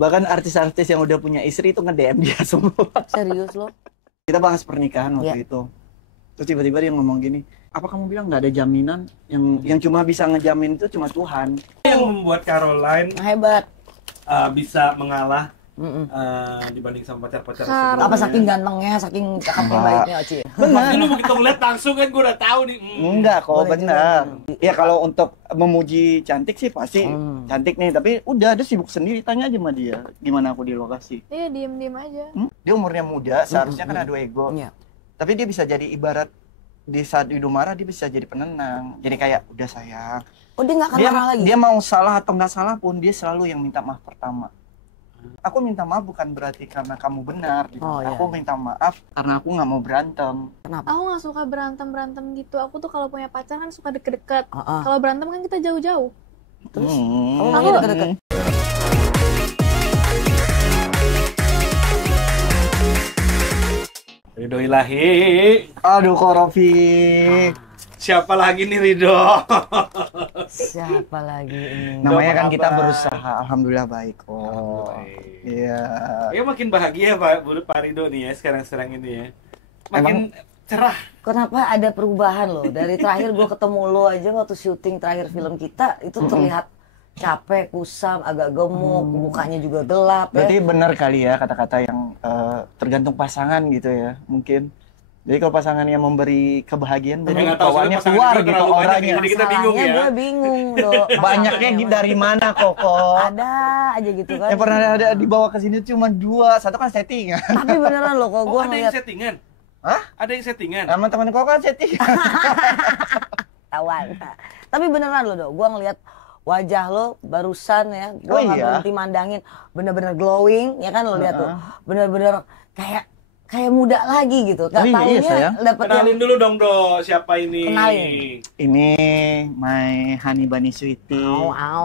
Bahkan artis-artis yang udah punya istri itu nge-DM dia semua. Serius lo? Kita bahas pernikahan waktu itu. Terus tiba-tiba dia ngomong gini, apa kamu bilang nggak ada jaminan? Yang cuma bisa ngejamin itu cuma Tuhan. Yang membuat Caroline Hebat. bisa mengalah dibanding sama pacar-pacar Apa saking gantengnya, saking cakepnya baiknya Oci? Benar. Lu begitu ngeliat langsung kan gue udah tahu nih. Enggak kok, benar. Ya kalau untuk memuji cantik sih pasti cantik nih, tapi udah ada sibuk sendiri. Tanya aja sama dia gimana aku di lokasi. Iya, diem-diem aja. Dia umurnya muda, seharusnya kan adu ego. Iya. Tapi dia bisa jadi ibarat di saat Idu marah dia bisa jadi penenang. Jadi kayak udah sayang. Oh dia nggak akan marah lagi? Dia mau salah atau nggak salah pun dia selalu yang minta maaf pertama. Aku minta maaf bukan berarti karena kamu benar gitu. Aku minta maaf karena aku nggak mau berantem. Kenapa? Aku nggak suka berantem gitu. Aku tuh kalau punya pacar kan suka deket-deket. Kalau berantem kan kita jauh-jauh. Terus? Kamu deket-deket? Ridho Ilahi. Aduh Korofi. Siapa lagi nih Ridho? Siapa lagi ini? Namanya kan kita berusaha, alhamdulillah baik kok. Iya. Ya makin bahagia Pak Ridho nih ya sekarang ini ya. Makin cerah. Kenapa ada perubahan loh? Dari terakhir gue ketemu lo aja waktu syuting terakhir film kita itu terlihat capek, kusam, agak gemuk, mukanya juga gelap. Berarti benar kali ya kata-kata yang tergantung pasangan gitu ya, mungkin. Jadi kalau pasangannya memberi kebahagiaan, jadi bawaannya keluar gitu orangnya. Jadi kita bingung ya. Gue bingung loh. Banyaknya dari mana kok? Ada aja gitu kan. Yang pernah ada dibawa ke sini cuma 2, satu kan settingan. Tapi beneran loh kok gue ada yang settingan? Hah? Ada yang settingan? Teman-teman kok kan settingan. Tawan. Tapi beneran loh dok, gue ngeliat wajah lo barusan ya, gue nggak berhenti mandangin, bener-bener glowing ya kan lo lihat tuh, bener-bener kayak muda lagi gitu. Gak taunya dapet kenalin dulu dong siapa ini? Kenalin. Ini my honey bunny sweetie,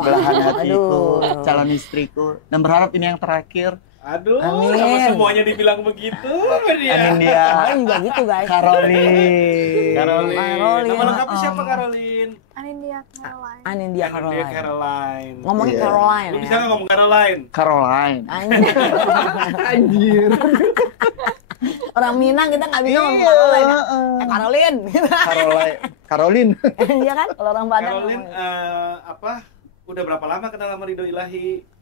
belahan hatiku, calon istriku, dan berharap ini yang terakhir. Aduh, sama semuanya dibilang begitu dia. Amin dia. Juga gitu guys. Caroline. Nama lengkapnya siapa Caroline? Anindya Caroline. Anindya Caroline. Ngomongnya Caroline. Lu bisa nggak ngomong Caroline? Caroline. Anjir. Orang Minang kita nggak bisa ngomong Caroline. Caroline. Caroline. Iya kan? Kalau orang Padang. Caroline udah berapa lama kenal sama Ridho Ilahi?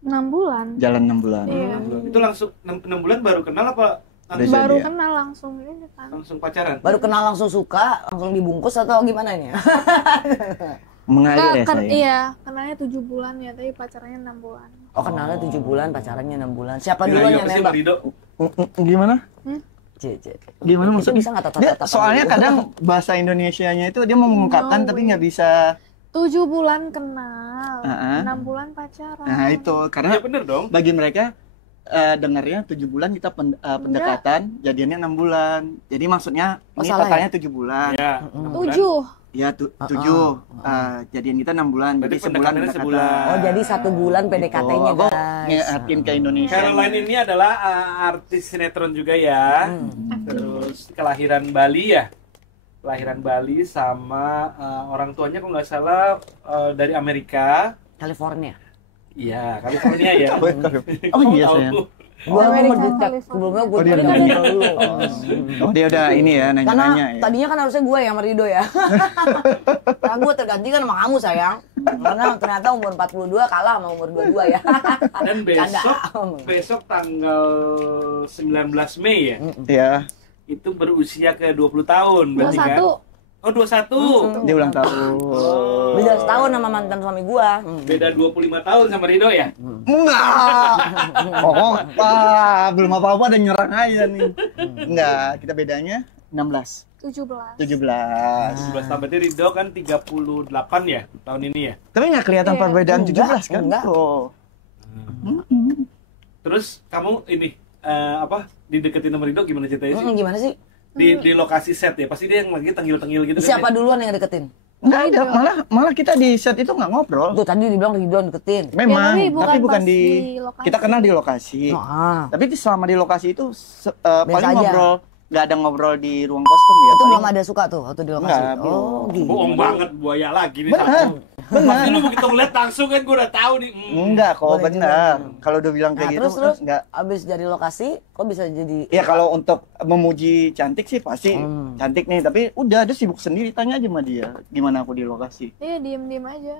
6 bulan. Jalan 6 bulan. Iya. Itu langsung 6 bulan baru kenal apa? Baru kenal langsung ini kan. Langsung pacaran? Baru kenal langsung suka, langsung dibungkus atau gimana nih? Mengalir ya saya? Iya, kenalnya 7 bulan ya, tapi pacarannya 6 bulan. Oh kenalnya 7 bulan, pacarannya 6 bulan. Siapa duluan yang nembak? Gimana? Gimana maksudnya? Bisa nggak tatap-tatap? Soalnya kadang bahasa Indonesianya itu dia mau mengungkapkan tapi nggak bisa. 7 bulan kenal, 6 bulan pacaran. Nah itu, karena ya bener dong. Bagi mereka dengarnya 7 bulan kita pendekatan, jadiannya 6 bulan. Jadi maksudnya ini totalnya 7 bulan. Ya, 7. Ya 7. Jadian kita 6 bulan. Berarti jadi sebulan pendekatan. Oh jadi 1 bulan PDKT-nya guys. Ngertiin ke Indonesia. Caroline ini adalah artis sinetron juga ya. Terus kelahiran Bali ya. Kelahiran Bali sama orang tuanya kalau nggak salah dari Amerika. California. Iya, California ya. Oh iya sayang. Gua mau dicek sebelumnya gue nanya dulu. Oh dia udah ini ya nanya-nanya Karena ya. tadinya kan harusnya gue yang sama Ridho ya. Karena gue tergantikan sama kamu sayang. Karena ternyata umur 42 kalah sama umur 22 ya. Dan besok tanggal 19 Mei ya. Iya. Itu berusia ke 20 tahun berarti kan? 21. Oh 21. Dia ulang tahun. Beda setahun sama mantan suami gua. Beda 25 tahun sama Ridho ya? Enggak. Oh, belum apa-apa udah nyerang aja nih. Enggak, kita bedanya 16. 17. 17. Berarti Ridho kan 38 ya tahun ini ya? Tapi nggak kelihatan perbedaan 17 kan? Enggak. Oh. Terus kamu ini dideketin sama Ridho gimana ceritanya sih? Gimana sih? Di lokasi set ya, pasti dia yang lagi tengil-tengil gitu. Siapa kan, duluan yang deketin? Nggak ada, malah kita di set itu nggak ngobrol. Tuh tadi dibilang Ridho deketin. Memang, Ya, tapi bukan di lokasi. kita kenal di lokasi. Tapi selama di lokasi itu paling ngobrol, nggak ada ngobrol di ruang kostum ya. Itu belum ada suka tuh waktu di lokasi. Enggak, oh, gitu. bohong banget buaya lagi nih. Bener. Benar. Lu begitu ngeliat langsung kan gue udah tahu nih. Enggak kok, Boleh benar. juga. Kalau udah bilang kayak gitu, terus enggak. abis dari lokasi kok bisa jadi Ya kalau untuk memuji cantik sih pasti cantik nih, tapi udah ada sibuk sendiri, tanya aja sama dia gimana aku di lokasi. Iya, diem-diem aja.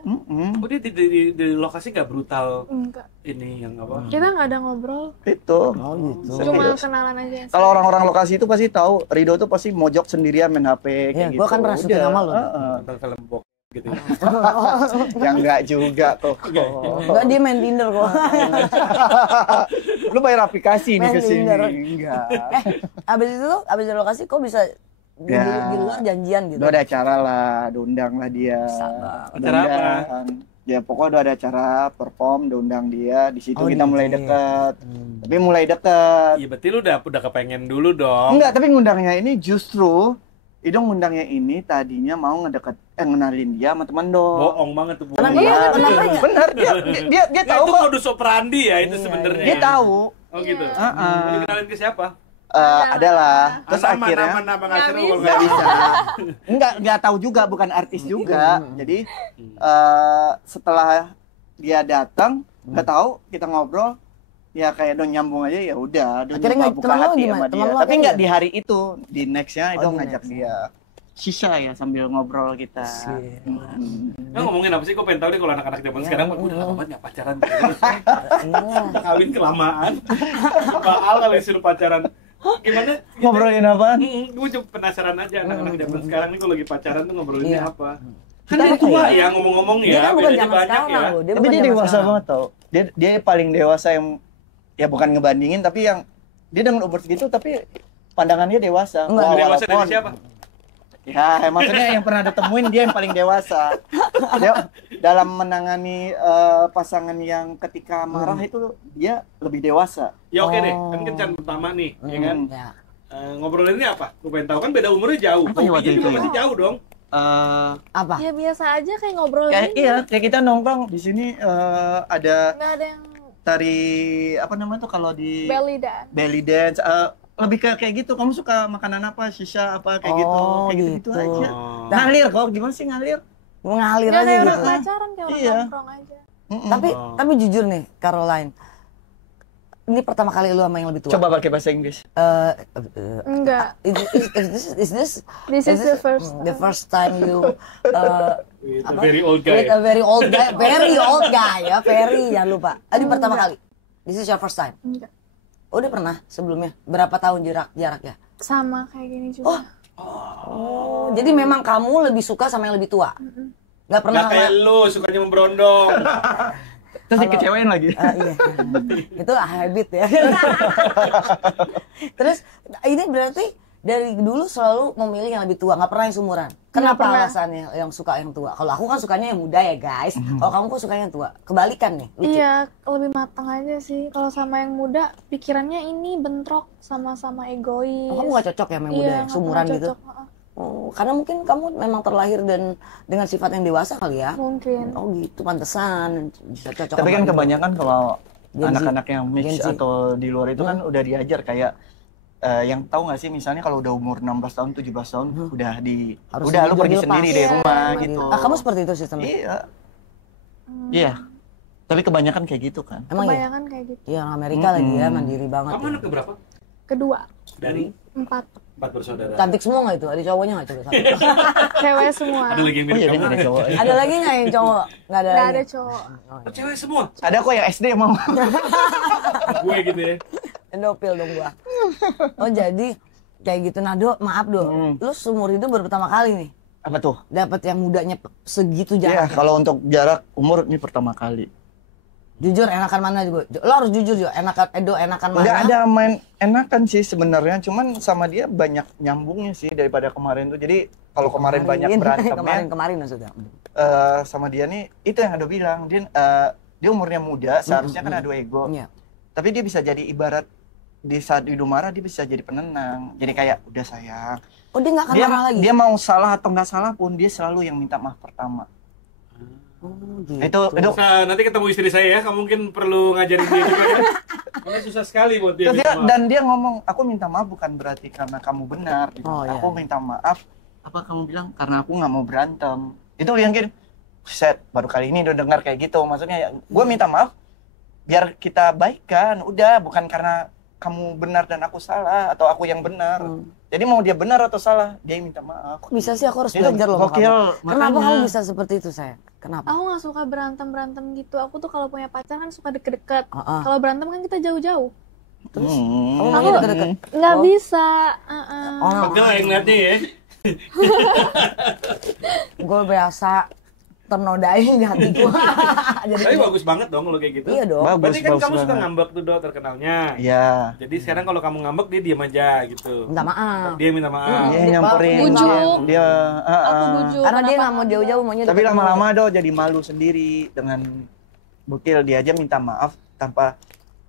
Oh dia di lokasi gak brutal Enggak. ini yang apa? Kita nggak ada ngobrol. Itu. oh gitu. Cuma kenalan aja. Kalau orang-orang lokasi itu pasti tahu, Rido tuh pasti mojok sendirian main HP kayak Iya, gitu. gua kan pernah syuting sama lu. Nonton film bok gitu. Yang enggak juga kok. Enggak, dia main Tinder kok. Lu bayar aplikasi nih Main ke sini. Tinder. Enggak. Abis itu tuh, abis dari lokasi kok bisa di luar janjian gitu. Udah ada acara lah, diundang lah dia. Sabar. Acara apa? Diundang. Ya pokoknya udah ada acara perform, diundang dia. Di situ Oh, kita mulai gitu. dekat. Tapi mulai dekat. Iya berarti lu udah kepengen dulu dong. Enggak, tapi ngundangnya ini justru Idong ngundangnya ini tadinya mau ngenalin dia sama teman Dong. Bohong banget tuh. Kenapa bohong. ya? Kenapa ya? Bener, dia Ya, tahu itu kok. modus operandi ya itu Iya, sebenarnya. Dia tahu. Oh gitu. Heeh. Lu kenalin ke siapa? Adalah. Terus Nama, akhirnya nama nggak seru Nggak kalau nggak nggak bisa. Nggak tahu juga, bukan artis juga. Jadi setelah dia datang, nggak tahu kita ngobrol. Ya kayak Don nyambung aja, ya udah Don Akhirnya buka teman lo hati gimana? sama Teman dia. lo Tapi akhirnya nggak di hari itu, di nextnya itu di ngajak next. dia sisa ya sambil ngobrol kita. Sip. Nah, ngomongin apa sih? Gue pengen tahu deh kalau anak-anak zaman sekarang udah lama banget nggak pacaran. Iya. Kawin kelamaan. Baal kalau disuruh pacaran. Gimana? Ngobrolin apaan? Gue cuma penasaran aja anak-anak zaman sekarang nih kalau lagi pacaran tuh ngobrolinnya Iya. apa? Kan dia tua ya ngomong-ngomong Dia ya. kan bukan Bedanya zaman banyak sekarang ya. loh. Dia Tapi bukan dia zaman dewasa sekarang. banget tau. Dia paling dewasa yang ya bukan ngebandingin, tapi yang dia dengan umur segitu tapi pandangannya dewasa. Enggak, Wah, Dewasa dari walaupun- siapa? Ya, maksudnya yang pernah ditemuin dia yang paling dewasa. Dia dalam menangani pasangan yang ketika marah itu dia lebih dewasa. Ya oke deh, Oh. kan kencan pertama nih, ya kan? Ya. Ngobrolinnya apa? Gue pengen tahu kan beda umurnya jauh. Apa ya waktu Hobinya itu juga ya? pasti jauh dong. Apa? Ya biasa aja kayak ngobrol Kayak gini. iya, kayak kita nongkrong di sini ada Nggak ada yang tari apa namanya tuh kalau di belly dance. belly dance. Lebih kayak gitu. Kamu suka makanan apa? Shisha apa kayak gitu. Oh, Kayak gitu gitu. aja. Oh. Ngalir kok, gimana sih ngalir? Mengalir Ya aja kayak gitu. orang pacaran, kayak orang Iya. nongkrong aja. Tapi Oh. tapi jujur nih, Caroline. Ini pertama kali lu sama yang lebih tua. Coba pakai bahasa Inggris. Enggak. Is this This is the first the first time you With a apa? very old with guy. a very old guy ya, very jangan lupa. Ini pertama kali. This is your first time. Enggak. Udah pernah sebelumnya? Berapa tahun jaraknya? Sama kayak gini juga. Oh, jadi memang kamu lebih suka sama yang lebih tua? Nggak pernah Nggak kayak lu sukanya memberondong. Terus dikecewain lagi. Iya. Itu habit ya. Terus ini berarti dari dulu selalu memilih yang lebih tua, nggak pernah yang seumuran. Kenapa pernah. alasannya yang suka yang tua? Kalau aku kan sukanya yang muda ya guys. Kalau kamu kok sukanya yang tua? Kebalikan nih. Lucu. Iya, lebih matang aja sih. Kalau sama yang muda, pikirannya ini bentrok, sama-sama egois. Oh, kamu gak cocok ya sama yang muda Iya, ya? nggak Seumuran pernah gitu? cocok. Heeh. Oh, karena mungkin kamu memang terlahir dan dengan sifat yang dewasa kali ya? Mungkin. Oh gitu, pantesan bisa cocok. Tapi sama kan itu. kebanyakan kalau Gen Z. anak-anak yang Gen mix Z. atau di luar itu kan udah diajar kayak yang tahu nggak sih misalnya kalau udah umur 16 tahun 17 tahun udah Harus udah lu jujur pergi dilepas. sendiri dari Iya, rumah emang gitu. Ah, kamu seperti itu sistemnya? Iya. Iya. Tapi kebanyakan kayak gitu kan. Emang ya? Kebanyakan kayak gitu. Iya, orang Amerika lagi ya, mandiri banget. Kamu Ya. anak keberapa? Kedua, Dari 4. 4 bersaudara. Cantik semua nggak itu? Ada cowoknya nggak coba? Satu. Cewek semua. Ada lagi yang Oh mirip iya, kamu? ada cowok. Ada lagi nggak yang cowok? Nggak ada Nggak lagi. ada cowok. Cewek semua. Ada kok yang SD mau. Gue gitu ya. Endopil dong gua. Oh jadi kayak gitu. Nah Do, maaf Do, lu seumur hidup baru pertama kali nih Apa tuh? dapat yang mudanya segitu Ya, jarak. kalau untuk jarak umur ini pertama kali. Jujur enakan mana juga? Lo harus jujur juga. Enakan Edo enakan mana? Nggak ada main enakan sih sebenarnya, cuman sama dia banyak nyambungnya sih daripada kemarin tuh. Jadi kalau kemarin banyak berantemnya, kemarin maksudnya. sama dia nih itu yang ada bilang dia umurnya muda, seharusnya kan adu ego. Iya. Tapi dia bisa jadi ibarat di saat Ido marah dia bisa jadi penenang. Jadi kayak udah sayang. Oh dia nggak akan Dia marah lagi? dia mau salah atau nggak salah pun dia selalu yang minta maaf pertama. Oh, gitu. Itu Nah, nanti ketemu istri saya ya, kamu mungkin perlu ngajarin dia juga ya. Karena susah sekali buat dia. Terus dia, minta maaf. dan dia ngomong, aku minta maaf bukan berarti karena kamu benar. Gitu. Oh, iya. Aku minta maaf, apa kamu bilang karena aku nggak mau berantem. Itu yang set baru kali ini udah dengar kayak gitu. Maksudnya ya, gue minta maaf biar kita baikan. Udah, bukan karena kamu benar dan aku salah atau aku yang benar. Jadi mau dia benar atau salah, dia yang minta maaf. Kok bisa sih, aku harus belajar loh sama kamu. Kenapa kamu bisa seperti itu, sayang? Kenapa? Aku nggak suka berantem gitu. Aku tuh kalau punya pacar kan suka deket-deket. Kalau berantem kan kita jauh-jauh. Terus kamu aku deket-deket? Nggak bisa. Pegel yang ngeliatnya ya. Gue berasa ternodai di hatiku. Tapi bagus banget dong kalau kayak gitu. Iya dong. Berarti kan kamu suka ngambek tuh, Do, terkenalnya. Iya. Jadi sekarang kalau kamu ngambek, dia diam aja gitu. Minta maaf. Dia minta maaf. Dia nyamperin. Bujuk. Dia, Aku bujuk. Karena dia nggak mau jauh-jauh, maunya tapi deket lama-lama Do jadi malu sendiri dengan bukil. Dia aja minta maaf tanpa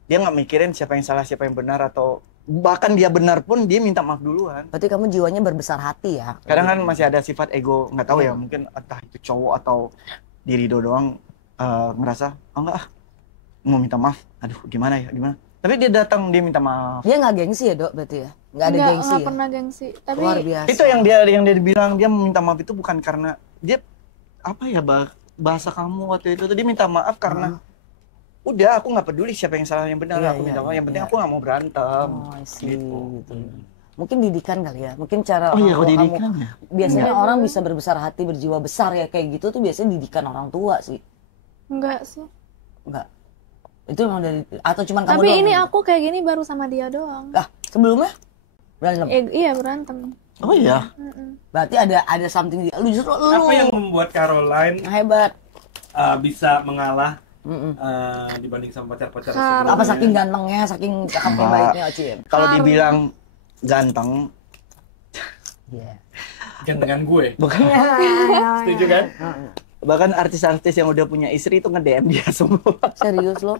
dia nggak mikirin siapa yang salah siapa yang benar, atau bahkan dia benar pun dia minta maaf duluan. Berarti kamu jiwanya berbesar hati ya? Kadang kan masih ada sifat ego, nggak tahu ya, mungkin entah itu cowok atau diri Do doang ngerasa oh enggak mau minta maaf, aduh gimana ya gimana. Tapi dia datang dia minta maaf. Dia nggak gengsi ya, Dok, berarti ya? Nggak ada gengsi Nggak ya? pernah gengsi. Tapi Luar biasa. Itu yang dia bilang dia minta maaf itu bukan karena dia apa ya bahasa kamu waktu itu dia minta maaf karena udah aku nggak peduli siapa yang salah yang benar, aku minta maaf, yang penting aku nggak mau berantem. Gitu. Mungkin didikan kali ya, mungkin cara didikan ya? Biasanya orang bisa berbesar hati, berjiwa besar ya kayak gitu tuh biasanya didikan orang tua sih. enggak sih. Enggak. Itu memang dari atau cuman kamu Tapi doang? ini aku kayak gini baru sama dia doang. Lah, sebelumnya berantem. Iya berantem. Oh iya. Berarti ada something lu justru lu. Apa yang membuat Caroline hebat bisa mengalah dibanding sama pacar-pacar sebelumnya? apa saking gantengnya, saking cakepnya, baiknya, Ocim? Kalau dibilang ganteng, gantengan gue. bukan. Setuju kan? Bahkan artis-artis yang udah punya istri itu nge-DM dia semua. Serius lo?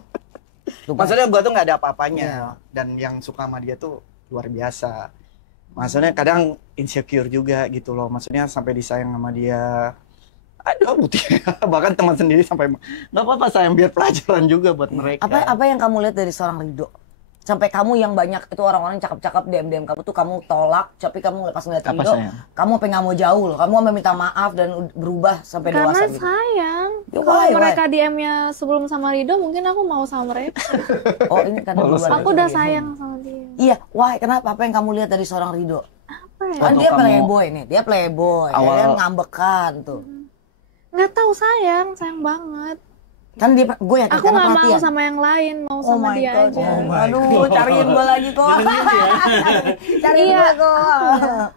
Maksudnya gue tuh nggak ada apa-apanya, dan yang suka sama dia tuh luar biasa. Maksudnya kadang insecure juga gitu loh. Maksudnya sampai disayang sama dia. Aduh, bahkan teman sendiri sampai nggak apa-apa sayang, biar pelajaran juga buat mereka. Apa yang kamu lihat dari seorang Rido? Sampai kamu yang banyak itu orang-orang cakep-cakep DM kamu tuh kamu tolak, tapi kamu pas ngeliat Apa Rido, sayang? kamu sampai nggak mau jauh loh. Kamu sampai minta maaf dan berubah sampai Karena dewasa gitu. sayang. Ya, Kalau why? mereka DM-nya sebelum sama Rido, mungkin aku mau sama mereka. Oh, ini karena duluan. Aku udah sayang sama dia. Iya, why? Kenapa? Apa yang kamu lihat dari seorang Rido? Apa ya? Kan Atau dia kamu- playboy nih, dia playboy, Awal- ya kan ngambekan tuh. Nggak tahu sayang banget. Kan dia, gue yakin Aku karena nggak mau perhatian. sama yang lain, mau Oh sama my dia God. aja. Oh my Aduh, God. cariin gue lagi kok. Cariin Iya. gue kok.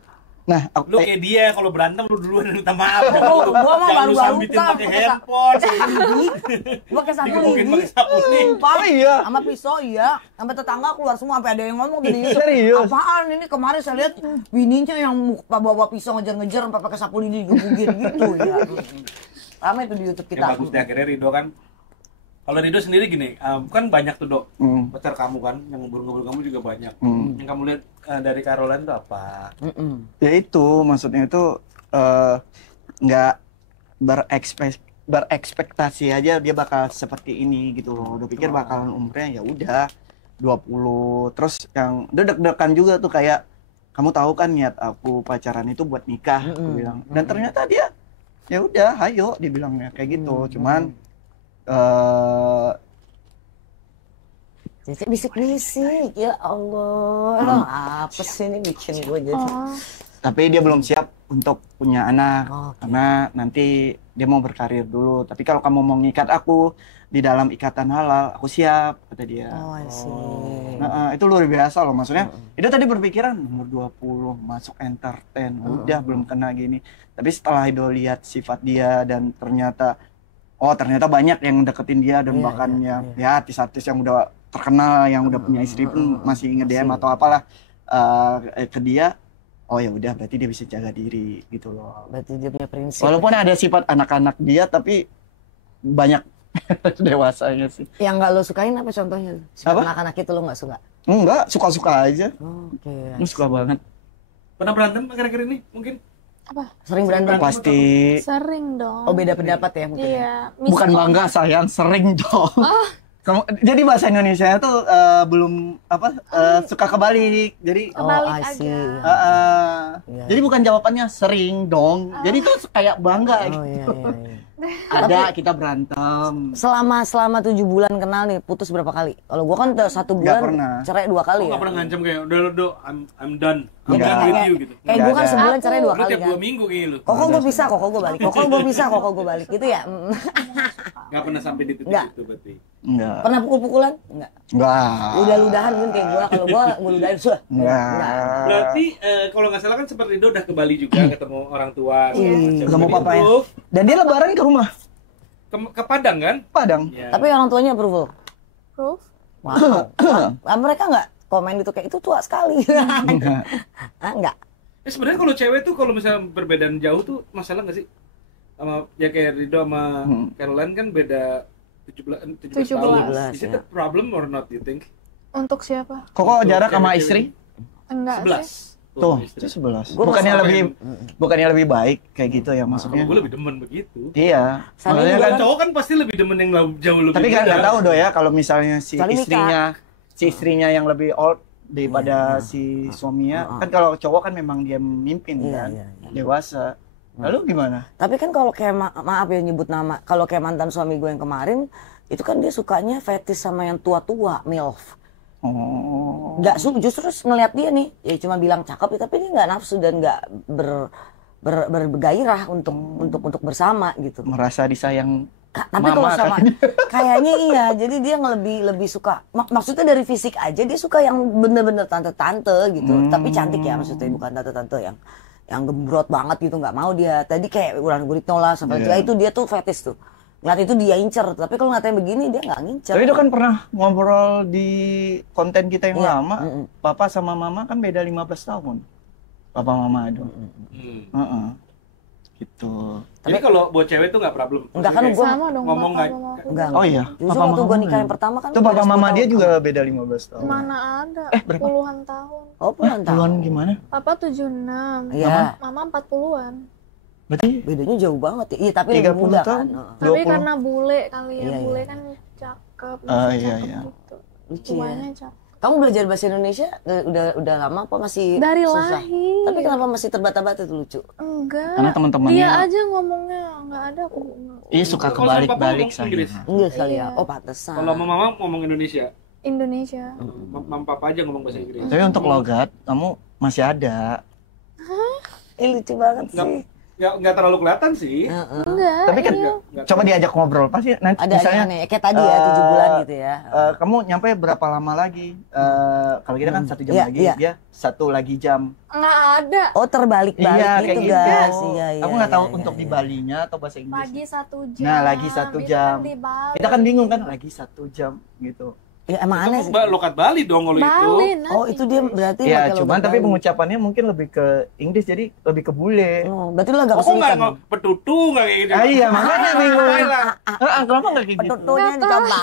Nah, Lu kayak dia, kalau berantem lu duluan yang minta maaf. Gua mah Jangan lu baru-baru sambitin kan, pakai pakai handphone. Gue ke sapu Digebukin lidi. pakai sapu nih. Sumpah, iya. sama pisau iya, sampai tetangga keluar semua, sampai ada yang ngomong gini. Serius? Apaan ini, kemarin saya lihat bininya yang bawa pisau ngejar-ngejar sampai pakai sapu lidi digebukin gitu ya. Ramai tuh di YouTube Ya kita. bagus deh, akhirnya Rido kan. Kalau Rido sendiri gini, kan banyak tuh, Dok. Pacar kamu kan, yang ngobrol-ngobrol kamu juga banyak. Yang kamu lihat dari Caroline itu apa? Ya itu maksudnya itu nggak berekspektasi aja dia bakal seperti ini gitu loh. Udah pikir bakalan umurnya ya udah 20. Terus yang udah deg-degan juga tuh kayak kamu tahu kan niat aku pacaran itu buat nikah, aku bilang. Dan ternyata dia ya udah ayo dibilangnya kayak gitu. Cuman Cece bisik-bisik, ya Allah. Apa sih ini bikin gue jadi. tapi dia belum siap untuk punya anak. Oke. Karena nanti dia mau berkarir dulu. Tapi kalau kamu mau ngikat aku di dalam ikatan halal, aku siap, kata dia. Oh, I see. Nah, itu luar biasa loh. Maksudnya dia tadi berpikiran umur 20 masuk entertain, udah belum kena gini. Tapi setelah Ido lihat sifat dia dan ternyata ternyata banyak yang deketin dia dan bahkan yang ya artis-artis yang udah terkenal yang udah punya istri pun masih nge-DM atau apalah ke dia. Oh ya udah, berarti dia bisa jaga diri gitu loh. Berarti dia punya prinsip. Walaupun ada sifat anak-anak dia, tapi banyak dewasanya sih. Yang nggak lo sukain apa contohnya? Apa? Anak-anak itu lo nggak suka? Enggak, suka-suka aja. Oke. Lu suka banget. Pernah berantem akhir-akhir ini mungkin? Sering berantem? Pasti. Sering dong. Oh, beda pendapat ya mungkin? Iya. Bukan bangga sayang, sering dong. Jadi bahasa Indonesia tuh belum suka kebalik. Jadi Kebalik I see. aja. Iya. jadi bukan jawabannya sering dong. Jadi itu kayak bangga Oh gitu. iya, iya, iya. Ada, kita berantem. Selama 7 bulan kenal nih, putus berapa kali? Kalau gua kan udah 1 bulan pernah. cerai 2 kali Nggak ya. pernah ngancam kayak udah do, I'm done. I'm Ya, done with you gitu. Kayak Nggak gua kan ada. sebulan cerai 2 Lu kali tiap kan. 2 minggu kayak lu. Koko gua bisa, koko gua balik. Koko gua bisa, koko gua balik gitu ya. Nggak pernah sampai di titik Nggak. itu berarti. Enggak. Pernah pukul-pukulan? Enggak. Enggak. Ludah-ludahan mungkin kayak gua. Kalau gua ludahin sudah. Enggak. Berarti kalau nggak salah kan seperti itu udah ke Bali juga ketemu orang tua. Iya. segala macam. Ketemu Jadi papanya. itu Dan dia lebaran ke rumah ke Padang kan? Padang. Ya. Tapi orang tuanya approval. Proof? Wow. Mereka enggak komen itu kayak itu tua sekali. Ah, enggak. Sebenarnya kalau cewek tuh kalau misalnya perbedaan jauh tuh masalah nggak sih? Sama ya kayak Rido sama Caroline kan beda 17 tahun. 17, Is it ya. a problem or not you think? Untuk siapa? Kok Untuk jarak sama cewek-cewek istri? Enggak sih. 11. Tuh, istri. itu 11. Gua Bukannya lebih baik kayak gitu ya maksudnya. Kalau gue lebih demen begitu. Iya. Saling Makanya juga kan, Cowok kan pasti lebih demen yang jauh lebih tapi kan muda. nggak tahu do ya kalau misalnya Saling si istrinya yang lebih old daripada si suaminya. Kan kalau cowok kan memang dia memimpin Iya, kan, iya, iya. dewasa. Lalu gimana? Tapi kan kalau kayak maaf ya nyebut nama, kalau kayak mantan suami gue yang kemarin, itu kan dia sukanya fetish sama yang tua-tua, MILF. Oh. Nggak justru ngelihat dia nih, ya cuma bilang cakep, tapi dia nggak nafsu dan nggak bergairah untuk bersama gitu. Merasa disayang. Tapi kalau Mama sama kan. kayaknya iya, jadi dia lebih suka. Maksudnya dari fisik aja dia suka yang bener-bener tante-tante gitu. Tapi cantik ya maksudnya, bukan tante-tante yang gembrot banget gitu, nggak mau dia. Tadi kayak Wulan Guritno lah sampai itu dia tuh fetish tuh. Ngeliat itu dia incer, tapi kalau ngatain begini dia nggak ngincer. Tapi itu kan pernah ngobrol di konten kita yang Iya. lama. Papa sama mama kan beda 15 tahun. Papa mama itu. Heeh. Gitu. Jadi kalau buat cewek tuh nggak problem. Enggak kan Maksudnya gue Sama dong ngomong bapak nggak- sama aku. enggak. Oh iya. Justru Papa waktu gue mama nikah ya? yang pertama kan Tuh beda papa 10 mama dia tahun. juga beda 15 tahun. Mana ada? berapa? Puluhan tahun. Oh puluhan tahun. Puluhan gimana? Papa 76. Iya. Mama 40-an. Berarti Bedanya jauh banget ya. Iya tapi 30 lebih muda tahun. kan. Heeh. Tapi 20. karena bule kali ya. Iya, Bule iya. kan cakep. Ah, masih iya, cakep iya. gitu. Lucu ya. Tuanya cakep. Kamu belajar bahasa Indonesia udah lama apa masih Dari susah? lahir. Tapi kenapa masih terbata-bata itu lucu? Enggak. Karena teman-temannya- Dia aja ngomongnya enggak ada aku. iya suka Kalau sama papa kebalik-balik ngomong Inggris. saya. Enggak kali ya. Iya. Oh pantesan. Kalau sama mama ngomong Indonesia. Indonesia. Mama papa aja ngomong bahasa Inggris. Tapi untuk logat kamu masih ada. Lucu banget Nggak, sih. nggak terlalu kelihatan sih. Enggak. Tapi kan iya. coba diajak ngobrol pasti nanti Ada misalnya aneh kayak tadi ya 7 bulan gitu ya. kamu nyampe berapa lama lagi? Kalau kita kan 1 jam Iya, lagi, iya. dia 1 lagi jam. Enggak ada. Oh terbalik-balik Iya gitu kayak gitu. guys. Iya, Aku iya, nggak tahu iya, untuk iya. di Balinya atau bahasa Inggris. Lagi 1 jam. Nah, lagi 1 Itu jam. kan di Bali. Kita kan bingung kan lagi 1 jam gitu. Ya emang aneh sih. Lokat Bali dong kalau itu. Bali, nah. Oh itu dia berarti Ya, pakai cuman logat tapi Bali. pengucapannya mungkin lebih ke Inggris jadi lebih ke bule. Oh, berarti lu agak Oh, kok nggak kesulitan. petutu nggak kayak gitu? Ah, iya, makanya bingung. Baiklah. Kenapa nggak kayak gitu? Petutunya dicoba.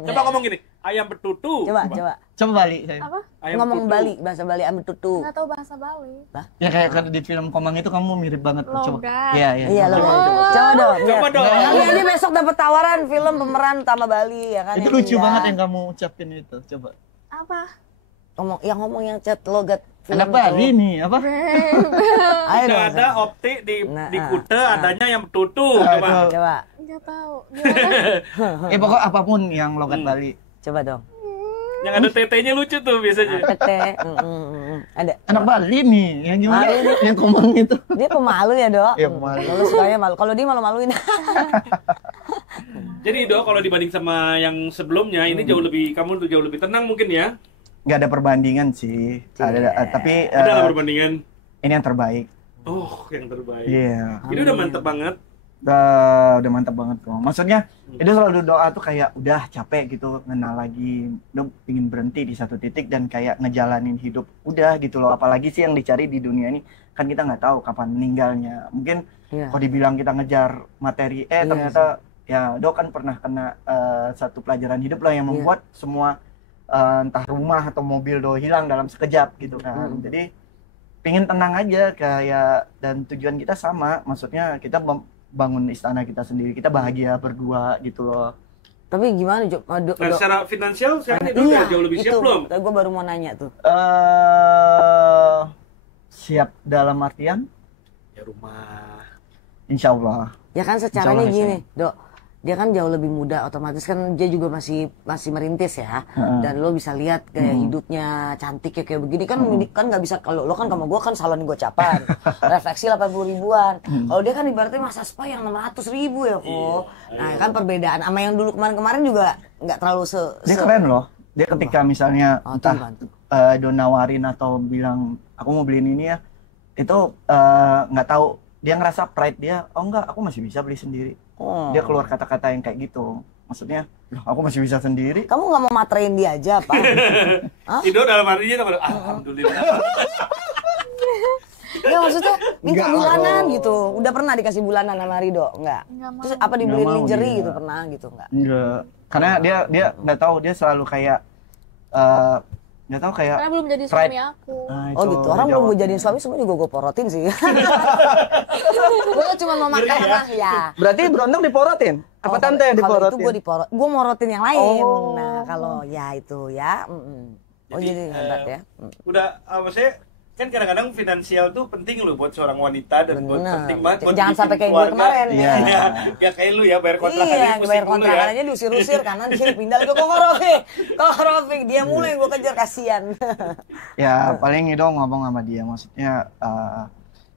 Coba ngomong gini, ayam petutu. Coba. Coba Bali saya. Apa? Ayam Ngomong petutu. Bali, bahasa Bali ambil tutu. Enggak tahu bahasa Bali. Ya kayak kan di film Komang itu kamu mirip banget. Coba. Logat. Iya, iya. Iya lo. Coba. Coba dong. Coba lihat. dong. Kali ini besok dapat tawaran film pemeran utama Bali ya kan. Itu yang lucu Indah. banget yang kamu ucapin itu. Coba. Apa? ngomong yang chat logat film Anak Bali itu. nih, apa? Ayo Tidak dong. ada optik di Nah, di Kute, adanya yang petutu. Ah, Coba. itu. Coba. Enggak tahu. Gimana? Pokok apapun yang logat Bali. Coba dong. Yang ada tetenya lucu tuh biasanya. Tete. Ada. Anak Bali nih, yang gimana? Bali nih. Yang Komang itu. Dia pemalu ya, Dok? Iya, pemalu. Lalu sukanya malu. Kalau dia malu-maluin. Jadi Do, kalau dibanding sama yang sebelumnya, ini kamu jauh lebih tenang mungkin ya? Nggak ada perbandingan sih. Tapi Ada lah perbandingan. ini yang terbaik. Oh, yang terbaik. Iya. Ini udah mantep banget. Udah mantap banget kok. Maksudnya itu selalu doa tuh kayak udah capek gitu kenal lagi, udah pingin berhenti di satu titik dan kayak ngejalanin hidup udah gitu loh. Apalagi sih yang dicari di dunia ini kan kita nggak tahu kapan meninggalnya. Mungkin Iya. kalau dibilang kita ngejar materi, Iya ternyata ya Do kan pernah kena satu pelajaran hidup lah yang membuat semua entah rumah atau mobil Do hilang dalam sekejap gitu kan. Jadi pingin tenang aja kayak, dan tujuan kita sama, maksudnya kita bangun istana kita sendiri, kita bahagia berdua gitu loh. Tapi gimana, Jo? Nah, secara finansial sekarang itu udah jauh lebih siap belum? Gue baru mau nanya tuh. Siap dalam artian Ya rumah. insya Allah Ya kan secaranya Insya Allah gini, Dok. Dia kan jauh lebih muda, otomatis kan dia juga masih merintis ya. Dan lo bisa lihat kayak hidupnya cantik ya kayak begini kan kan nggak bisa, kalau lo kan sama gue kan salon gocapan. Refleksi 80 ribuan. Kalau dia kan ibaratnya masa spa yang 600 ribu ya kok. Nah, kan perbedaan sama yang dulu kemarin-kemarin juga nggak terlalu Dia keren loh. Dia ketika misalnya entah do nawarin atau bilang aku mau beliin ini ya, itu nggak tahu, dia ngerasa pride dia, oh enggak, aku masih bisa beli sendiri. Dia keluar kata-kata yang kayak gitu, maksudnya aku masih bisa sendiri. Kamu nggak mau materin dia aja apa? Itu dalam artinya alhamdulillah. Ya maksudnya minta Enggak, bulanan gitu. Udah pernah dikasih bulanan sama Rido? Enggak. mau. Terus apa dibeliin Nggak mau lingerie dia. gitu pernah gitu enggak? Enggak, karena dia nggak tahu, dia selalu kayak nggak tahu kayak Karena belum jadi pride. suami aku. Nah, Oh itu gitu. Orang belum gue jadiin suami semua juga gue porotin sih. Gue cuma mau makan lah ya. Berarti berondong diporotin? Apa tante yang Kalau diporotin? itu gue morotin yang lain. Oh. Nah kalau ya itu ya. Oh jadi hebat ya. Udah maksudnya kan kadang-kadang finansial tuh penting loh buat seorang wanita dan buat Bener. penting banget buat Jangan bikin sampai kayak gue keluarga. kemarin Iya. ya. Ya kayak lu ya bayar kontrakan Iya, aja bayar pusing dulu kontrakan ya. aja diusir-usir kanan sini pindah lagi kok Rofik. Dia mulai gue kejar kasihan. Ya paling itu ngomong sama dia, maksudnya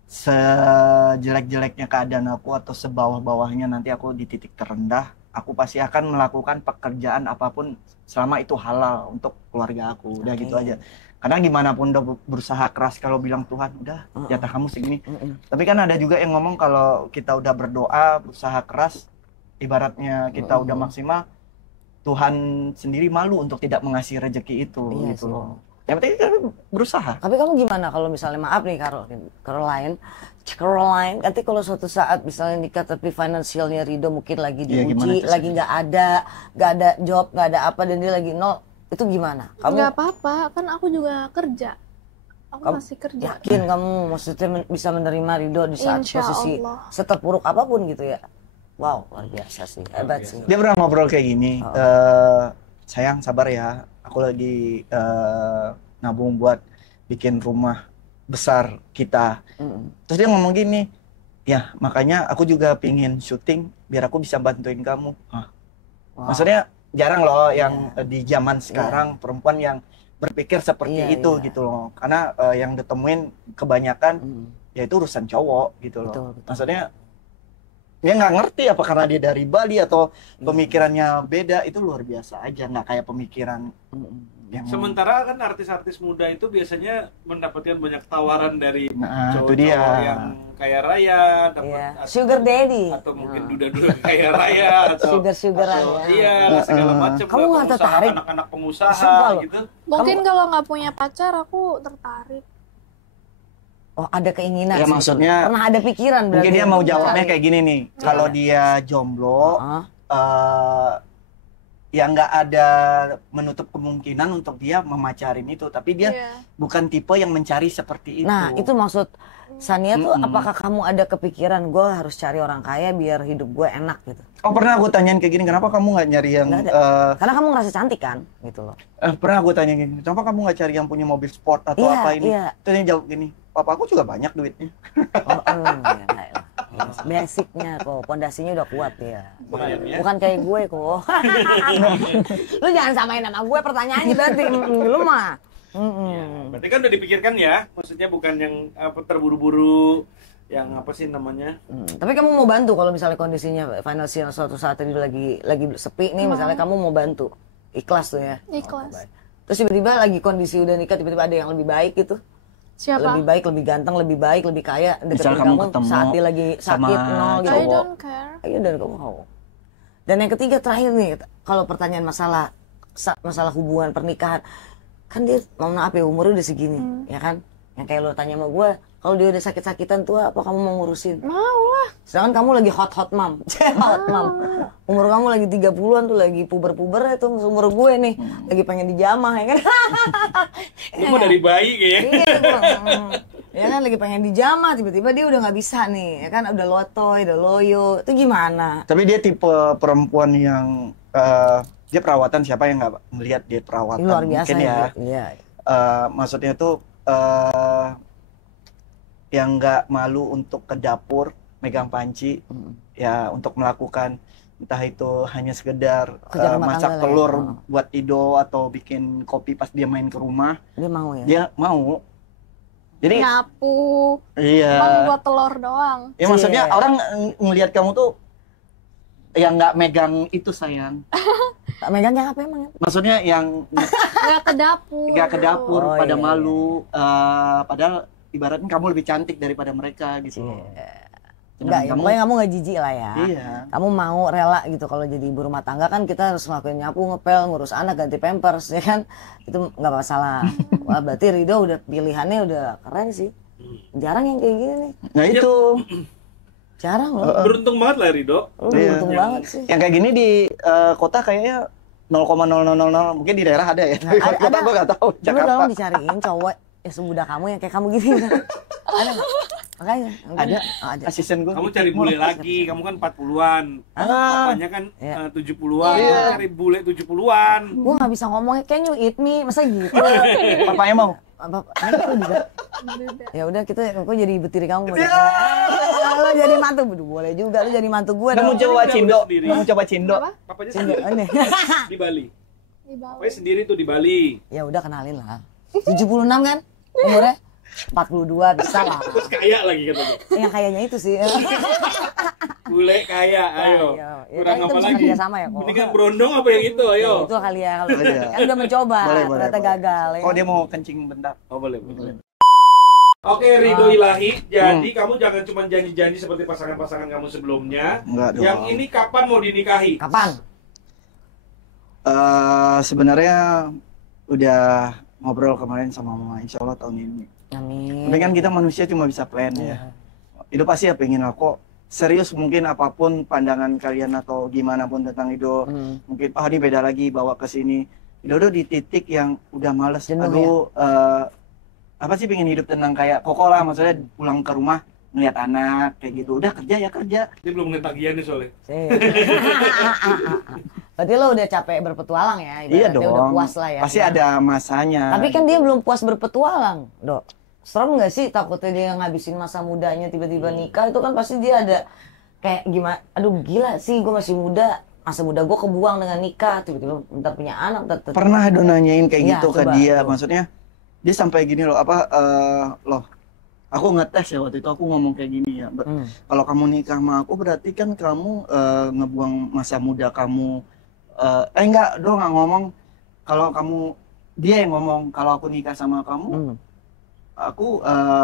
sejelek-jeleknya keadaan aku atau sebawah-bawahnya nanti aku di titik terendah, aku pasti akan melakukan pekerjaan apapun selama itu halal untuk keluarga aku. Udah gitu aja. Karena gimana pun udah berusaha keras, kalau bilang Tuhan udah jatah kamu segini. Tapi kan ada juga yang ngomong kalau kita udah berdoa, berusaha keras, ibaratnya kita udah maksimal, Tuhan sendiri malu untuk tidak mengasih rezeki itu. Iya gitu sih. loh. Yang penting kan berusaha. Tapi kamu gimana kalau misalnya maaf nih Caroline, nanti kalau suatu saat misalnya nikah tapi finansialnya Rido mungkin lagi Iya, gimana diuji, itu lagi nggak ada job, nggak ada apa dan dia lagi nol, itu gimana? Kamu Nggak apa-apa, kan aku juga kerja. Aku masih kerja. yakin kamu maksudnya bisa menerima Rido di saat Insya posisi Allah. seterpuruk apapun gitu ya? Wow, luar biasa sih, hebat sih. Dia pernah ngobrol kayak gini, sayang sabar ya, aku lagi nabung buat bikin rumah besar kita. Terus dia ngomong gini, ya makanya aku juga pingin syuting biar aku bisa bantuin kamu. Maksudnya jarang loh yang di zaman sekarang perempuan yang berpikir seperti itu gitu loh. Karena yang ditemuin kebanyakan ya itu urusan cowok gitu loh. Betul. Maksudnya dia nggak ngerti apa karena dia dari Bali atau pemikirannya beda, itu luar biasa aja, nggak kayak pemikiran yang Sementara kan artis-artis muda itu biasanya mendapatkan banyak tawaran dari Nah, itu cowok-cowok dia. yang kaya raya, dapat atau- Sugar daddy. atau mungkin duda-duda kaya raya atau Sugar-sugaran atau- ya. iya segala macam. Kamu nggak pengusaha, tertarik? anak-anak pengusaha Sumpah loh. gitu. Mungkin kalau nggak punya pacar aku tertarik. Oh ada keinginan. Ya sih. maksudnya Pernah ada pikiran berarti. mungkin dia mau jawabnya Cari. kayak gini nih, kalau dia jomblo ya nggak ada menutup kemungkinan untuk dia memacarin itu, tapi dia Iya. bukan tipe yang mencari seperti itu. Nah itu maksud Sania tuh, apakah kamu ada kepikiran gue harus cari orang kaya biar hidup gue enak gitu? Oh pernah aku tanyain kayak gini, kenapa kamu nggak nyari yang Nggak Karena kamu ngerasa cantik kan, gitu loh. pernah aku tanya gini, kenapa kamu nggak cari yang punya mobil sport atau Iya, apa ini? iya. Terus dia jawab gini, papa aku juga banyak duitnya. Basicnya kok, pondasinya udah kuat ya. Lumayan ya. Bukan kayak gue kok. Lu jangan samain sama gue pertanyaannya berarti. Lu mah. Berarti kan udah dipikirkan ya, maksudnya bukan yang apa terburu-buru, yang apa sih namanya? Tapi kamu mau bantu kalau misalnya kondisinya finansial suatu saat ini lagi sepi nih, misalnya kamu mau bantu, ikhlas tuh ya. Ikhlas. Terus tiba-tiba lagi kondisi udah nikah, tiba-tiba ada yang lebih baik gitu. Siapa? Lebih baik, lebih ganteng, lebih baik, lebih kaya Misal deketin kamu ketemu saat dia lagi sama sakit nol gitu. I cowok. don't care. Ayo dan kamu mau. Dan yang ketiga terakhir nih, kalau pertanyaan masalah hubungan pernikahan, kan dia mau maaf ya umurnya udah segini, ya kan? Yang kayak lo tanya sama gue, kalau dia udah sakit-sakitan tua, apa kamu mau ngurusin? Mau lah. Sedangkan kamu lagi hot mom, hot mom. Umur kamu lagi 30-an tuh, lagi puber-puber itu umur gue nih, lagi pengen dijamah ya kan? Lu mah dari bayi kayaknya. Iya, ya kan lagi pengen dijamah, tiba-tiba dia udah nggak bisa nih, ya kan udah lotoy, udah loyo, itu gimana? Tapi dia tipe perempuan yang dia perawatan, siapa yang nggak melihat dia perawatan? Ini luar biasa Mungkin ya. Iya. Maksudnya tuh yang nggak malu untuk ke dapur megang panci ya untuk melakukan entah itu hanya sekedar Kerja rumah masak tangga telur lah ya. buat Ido atau bikin kopi pas dia main ke rumah, Dia mau ya. dia mau. Jadi Nyapu, iya. emang buat telur doang. Ya maksudnya Iya. orang ngelihat kamu tuh yang nggak megang itu sayang. Tak megangnya apa emang? Maksudnya yang Nggak ke dapur. nggak ke dapur, Oh, pada iya, malu. Padahal ibaratnya kamu lebih cantik daripada mereka gitu. Enggak ya, Kamu- pokoknya kamu nggak jijik lah ya. Iya. Kamu mau rela gitu kalau jadi ibu rumah tangga kan kita harus ngelakuin nyapu, ngepel, ngurus anak, ganti pampers ya kan. Itu nggak masalah. Wah, berarti Rido udah pilihannya udah keren sih. Jarang yang kayak gini nih. Nah itu Jarang loh. Beruntung banget lah Rido. Lu Iya. beruntung banget sih. yang kayak gini di kota kayaknya 0,0000, mungkin di daerah ada ya. Tapi kalau kota gue nggak tahu. Coba Jakarta. tolong dicariin cowok ya semudah kamu yang kayak kamu gini. Ada nggak? Makanya. Ada. Oh, ada. Asisten gue. Kamu cari bule lagi, kamu kan 40-an. Papanya kan Iya. 70-an, Iya. cari bule 70-an. Gua nggak bisa ngomongnya can you eat me, masa gitu. Papanya mau. Apa aku juga. Beda. Ya udah kita aku jadi ibu tiri kamu. Lu jadi mantu, boleh juga lu jadi mantu gue Nggak mau dong. coba Udah cindo. sendiri. Nggak mau coba cindo. Apa? Papanya Sini, sendiri ini. di Bali. Di bawah. Papanya sendiri tuh di Bali. Ya udah kenalin lah. 76 kan umurnya? 42 bisa lah. Terus kaya lagi katanya. Yang kayaknya itu sih. Bule kaya, ayo. Ya Kurang kan itu apa bisa lagi? kerja sama ya kok. Ini kan berondong apa yang itu, ayo. Itu kali ya kalau Iya. kan udah mencoba Boleh, boleh, ternyata boleh. gagal ya. Oh dia mau kencing bentar. Oh boleh, boleh. Oke Ridho Ilahi, jadi kamu jangan cuma janji-janji seperti pasangan-pasangan kamu sebelumnya. Enggak dong. Yang ini kapan mau dinikahi? Kapan? Sebenarnya udah ngobrol kemarin sama mama, insya Allah tahun ini. Amin. Tapi kan kita manusia cuma bisa plan ya. Itu pasti ya pengen aku serius mungkin apapun pandangan kalian atau gimana pun tentang itu. Mungkin ini beda lagi bawa ke sini. Udah di titik yang udah males. Jenuh Aduh, apa sih pengen hidup tenang kayak Koko lah, maksudnya pulang ke rumah ngeliat anak kayak gitu. Udah kerja ya kerja. Dia belum ngentak tagihan nih soalnya. Berarti lo udah capek berpetualang ya? Iya ibaratnya dong. Udah puas lah ya. Pasti ada masanya. Tapi kan dia belum puas berpetualang, Dok. Serem nggak sih takutnya dia ngabisin masa mudanya tiba-tiba nikah, itu kan pasti dia ada kayak gimana, aduh gila sih gue masih muda, masa muda gue kebuang dengan nikah, tiba-tiba bentar punya anak, bentar Pernah do nanyain kayak Iya, gitu ke coba, dia, tuh. maksudnya dia sampai gini loh, loh aku ngetes ya waktu itu, aku ngomong kayak gini ya, kalau kamu nikah sama aku berarti kan kamu ngebuang masa muda kamu, enggak do, nggak ngomong, kalau kamu, dia yang ngomong kalau aku nikah sama kamu, aku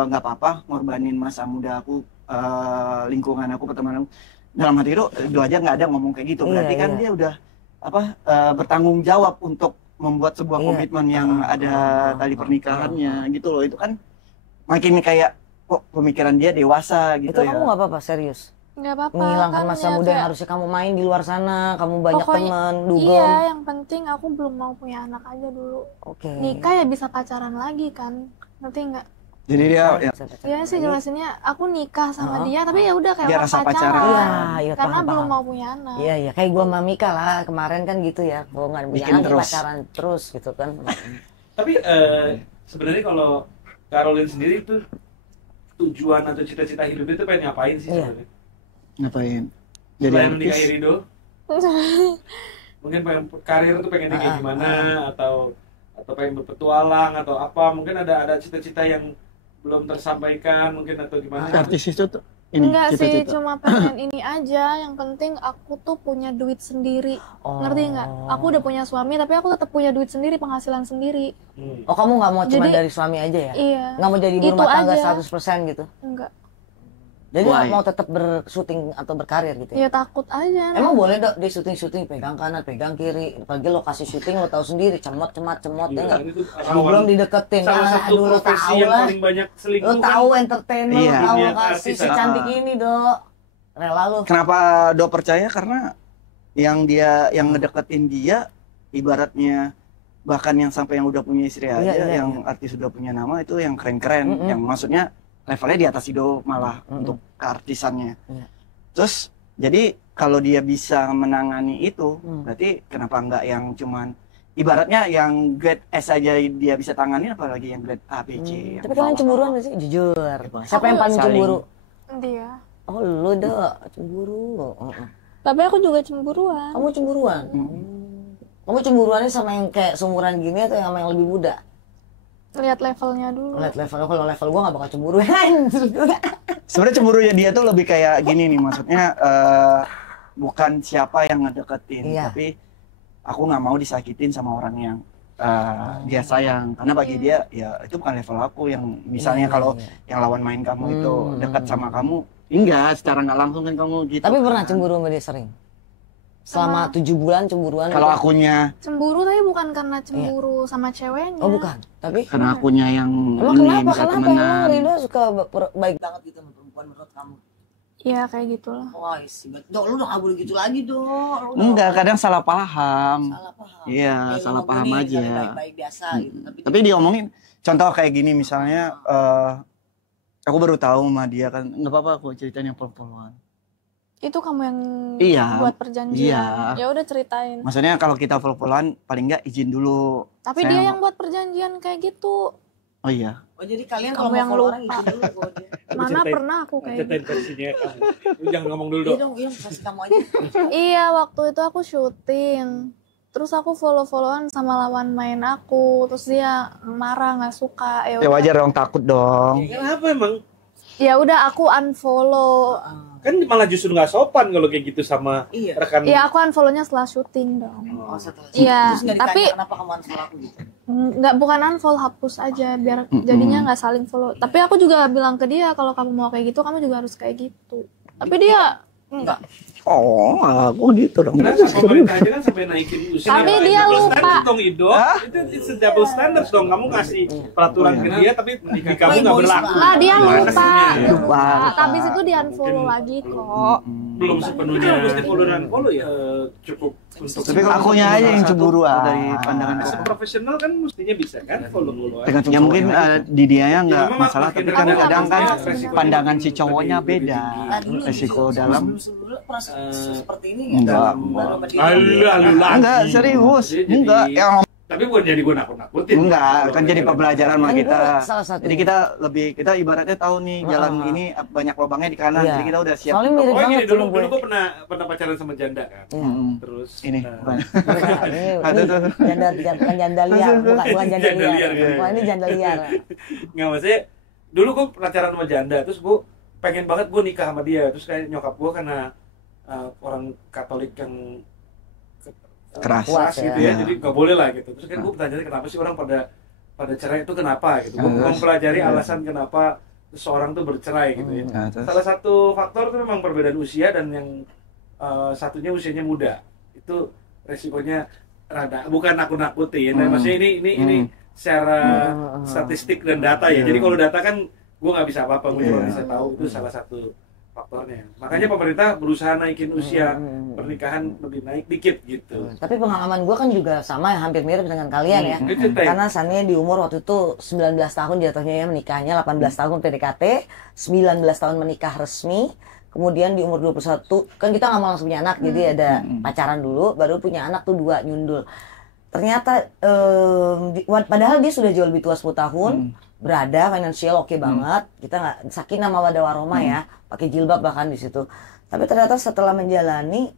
nggak apa-apa ngorbanin masa muda aku, lingkungan aku, pertemanan aku. Dalam hati itu aja nggak ada ngomong kayak gitu, berarti kan dia udah bertanggung jawab untuk membuat sebuah komitmen yang ada tali pernikahannya gitu loh. Itu kan makin kayak kok pemikiran dia dewasa gitu itu ya. kamu nggak apa-apa serius Nggak apa-apa. menghilangkan kan masa ya, muda yang kayak- harusnya kamu main di luar sana, kamu banyak Pokoknya- teman, dugem. Iya, yang penting aku belum mau punya anak aja dulu. Oke. Nikah ya bisa pacaran lagi kan, ngerti nggak? Jadi dia ya, Iya sih jelasinnya, aku nikah sama dia, tapi ya udah kayak Biar orang rasa pacaran. pacaran. Iya, iya, Karena paham, belum paham. mau punya anak. Iya iya kayak gua sama Mika lah kemarin kan gitu ya, kalau nggak punya Bikin anak ya terus. pacaran terus gitu kan. Tapi sebenarnya kalau Caroline sendiri tuh tujuan atau cita-cita hidup itu pengen ngapain sih Iya. sebenarnya? ngapain? Jadi Selain artis. menikahi Ridho, mungkin pengen karir tuh pengen kayak gimana, atau pengen berpetualang atau apa? Mungkin ada cita-cita yang belum tersampaikan mungkin atau gimana? Artis itu tuh ini Enggak sih, cita-cita. cuma pengen ini aja. Yang penting aku tuh punya duit sendiri. Ngerti nggak? Aku udah punya suami, tapi aku tetap punya duit sendiri, penghasilan sendiri. Oh kamu nggak mau cuma Jadi- dari suami aja ya? Iya. Nggak mau jadi ibu Itu rumah tangga aja. 100% gitu? Enggak. Jadi nggak Why? mau tetap bersyuting atau berkarir gitu ya? Ya takut aja. Emang boleh dok di syuting pegang kanan pegang kiri, apalagi lokasi syuting lo tahu sendiri cemot ya nggak? Belum dideketin Salah ya, satu aduh lo profesi tahu yang lah, paling banyak selingkuh lo kan. tahu entertainer, Iya. lo tahu Dunia lokasi artis, secantik ini dok, rela lo. Kenapa Do percaya? Karena yang ngedeketin dia ibaratnya bahkan yang sampai yang udah punya istri aja, Iya, yang artis udah punya nama itu yang keren-keren, yang maksudnya levelnya di atas Ido malah untuk keartisannya. Iya. Terus jadi kalau dia bisa menangani itu, berarti kenapa enggak yang cuman ibaratnya yang grade S aja dia bisa tangani, apalagi yang grade A, B, C. yang Tapi kalian bawah. cemburuan gak sih? Jujur. Siapa yang paling Saling. cemburu? Dia. Oh lu dok cemburu. Tapi aku juga cemburuan. Kamu cemburuan? Kamu cemburuannya sama yang kayak seumuran gini atau yang sama yang lebih muda? Lihat levelnya dulu. Lihat levelnya, kalau level gua gak bakal cemburu. Sebenarnya cemburunya dia tuh lebih kayak gini nih, maksudnya bukan siapa yang ngedeketin, Iya. tapi aku nggak mau disakitin sama orang yang dia sayang, karena bagi dia ya itu bukan level aku. Yang misalnya Iya, kalau iya. yang lawan main kamu itu dekat sama kamu, enggak secara nggak langsung kan kamu gitu. Tapi kan. pernah cemburu sama dia sering? Selama 7 bulan cemburuan? Kalau gitu? akunya Cemburu tapi bukan karena cemburu sama ceweknya. Oh bukan, tapi? karena akunya yang Emang ini kenapa? bisa Kenapa temenan. emang Rido suka baik banget gitu sama perempuan menurut kamu? Iya kayak gitulah. Wah isi banget. Dok, lu udah gak boleh gitu lagi dok. Lu udah Enggak, kadang salah paham. salah paham. Iya, Kayak salah lu paham ngomong aja. nih, baik-baik biasa gitu. Tapi diomongin, contoh kayak gini misalnya, aku baru tahu sama dia kan, nggak apa-apa aku ceritain yang pelan-pelan. Itu kamu yang Iya. buat perjanjian. Iya. Ya udah ceritain. Maksudnya kalau kita pelan-pelan, paling nggak izin dulu. Tapi Saya- dia yang buat perjanjian kayak gitu. Oh iya. Oh jadi kalian Kamu kalau mau yang follow orang lupa. izin dulu follow dia. Mana Ceritain. pernah aku kayak Ceritain gitu. versinya kamu. Lu jangan ngomong dulu Iya dong. dong, iya kasih kamu aja. Iya, waktu itu aku syuting. Terus aku follow-followan sama lawan main aku. Terus dia marah, nggak suka. Ya wajar dong, takut dong. Kenapa emang? Ya udah aku unfollow. Kan malah justru nggak sopan kalau kayak gitu sama Iya. rekan. Ya aku unfollow-nya setelah syuting dong. Oh setelah. Iya, Terus nggak tapi ditanya kenapa kamu unfollow aku gitu. nggak, bukan unfollow, hapus aja biar jadinya nggak saling follow. Tapi aku juga bilang ke dia kalau kamu mau kayak gitu, kamu juga harus kayak gitu. Tapi dia enggak. Oh, aku gitu dong. Kenapa pemerintah aja kan sampai naikin usia? Tapi Double dia lupa. standard dong Ido. Hah? Itu it's a double standard dong. Kamu kasih peraturan ke dia tapi di kamu nggak berlaku. Lah dia lupa. Maksudnya. Lupa. Habis itu di unfollow lagi kok. Belum sepenuhnya mesti follow dan follow ya. Cukup untuk Tapi kalau akunya aja yang cemburu dari pandangan As a aku. profesional kan mestinya bisa kan follow. Ya mungkin di dianya nggak Ya, memang masalah, makin tapi dekat kadang-kadang kan masalah resikonya pandangan si cowoknya lebih beda. tinggi. Resiko dalam. Sebelum pernah seperti ini Enggak. Baru sama dia. Enggak, serius. Enggak. Ya Tapi bukan jadi gue nakut-nakutin. enggak, kan jadi pembelajaran sama Kan kita. gua salah satu. Jadi kita ibaratnya tahu nih jalan ini banyak lubangnya di kanan, Iya. jadi kita udah siap. Soalnya untuk- mirip Oh ini banget dulu sama gue. gue pernah pacaran sama janda kan. Mm-mm. Terus Ini, bukan. Ini janda bukan janda liar, bukan janda Janda liar, liar. kan? Wah ini janda liar. nggak maksudnya dulu gue pacaran sama janda terus gue pengen banget gue nikah sama dia terus kayak nyokap gue karena orang Katolik yang Keras. gitu ya. ya jadi nggak boleh lah gitu terus kan gue bertanya kenapa sih orang pada cerai itu kenapa gitu gue mempelajari alasan kenapa seseorang tuh bercerai gitu ya Nah, terus? salah satu faktor itu memang perbedaan usia dan yang satunya usianya muda itu resikonya rada bukan nakut-nakutin maksudnya ini secara statistik dan data ya jadi kalau data kan gue nggak bisa apa-apa gue cuma bisa tahu itu salah satu faktornya makanya pemerintah berusaha naikin usia pernikahan lebih naik dikit gitu. Tapi pengalaman gue kan juga sama yang hampir mirip dengan kalian ya. Itu teh. Karena Sania di umur waktu itu 19 tahun jatuhnya ya menikahnya, 18 tahun PDKT, 19 tahun menikah resmi. Kemudian di umur 21 kan kita nggak mau langsung punya anak, jadi ada pacaran dulu, baru punya anak tuh 2 nyundul. Ternyata padahal dia sudah jauh lebih tua 10 tahun, berada financial oke banget. Kita nggak sakinah mawaddah warahmah ya, pakai jilbab bahkan di situ. Tapi ternyata setelah menjalani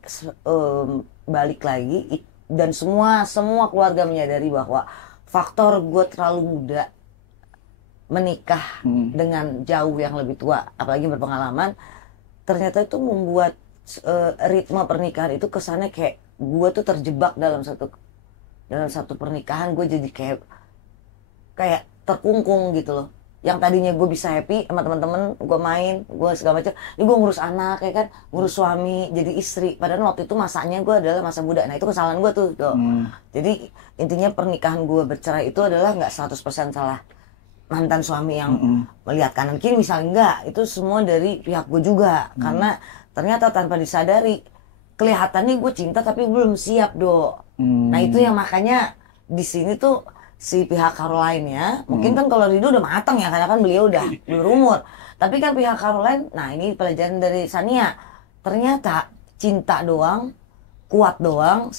balik lagi dan semua keluarga menyadari bahwa faktor gue terlalu muda menikah dengan jauh yang lebih tua, apalagi berpengalaman, ternyata itu membuat ritme pernikahan itu kesannya kayak gue tuh terjebak dalam satu pernikahan. Gue jadi kayak terkungkung gitu loh. Yang tadinya gue bisa happy sama teman-teman, gue main, gue segala macam, ini gue ngurus anak ya kan, ngurus suami, jadi istri. Padahal waktu itu masanya gue adalah masa muda. Nah itu kesalahan gue tuh. Jadi intinya pernikahan gue bercerai itu adalah nggak 100% salah mantan suami yang melihat kanan kiri misalnya, enggak. Itu semua dari pihak gue juga. Karena ternyata tanpa disadari, kelihatannya gue cinta tapi belum siap Nah itu yang makanya di sini tuh si pihak Caroline ya, mungkin kan kalau Rido udah matang ya, karena kan beliau udah berumur. Tapi kan pihak Caroline, nah ini pelajaran dari Sania, ternyata cinta doang, kuat doang,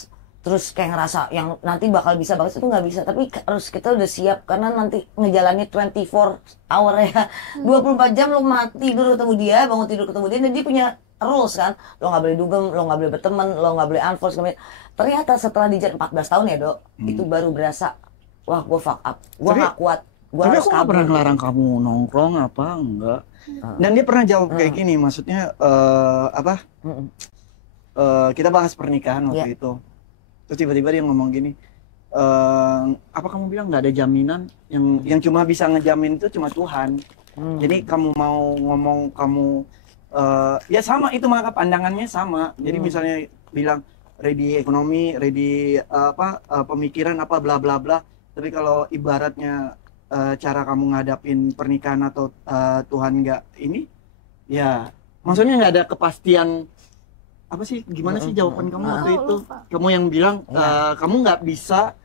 terus kayak ngerasa yang nanti bakal bisa banget itu nggak bisa, tapi harus kita udah siap karena nanti ngejalani 24 hour ya, 24 jam lo mati tidur ketemu dia, bangun tidur ketemu dia, dan dia punya rules kan, lo nggak boleh dugem, lo nggak boleh berteman, lo nggak boleh unfollow segala macam. Ternyata setelah dijar 14 tahun ya Dok, itu baru berasa, wah gue fuck up, gue nggak kuat, gue tapi harus aku nggak kabur. pernah ngelarang kamu nongkrong apa enggak. Dan dia pernah jawab kayak gini, maksudnya apa? Kita bahas pernikahan waktu itu. Terus tiba-tiba dia ngomong gini, apa kamu bilang nggak ada jaminan? Yang cuma bisa ngejamin itu cuma Tuhan. Jadi kamu mau ngomong kamu ya sama itu, maka pandangannya sama. Jadi misalnya bilang ready ekonomi, ready pemikiran apa bla bla bla. Tapi kalau ibaratnya cara kamu ngadapin pernikahan atau Tuhan nggak ini, ya maksudnya nggak ada kepastian. Apa sih, gimana sih jawaban kamu waktu itu? Kamu yang bilang kamu nggak bisa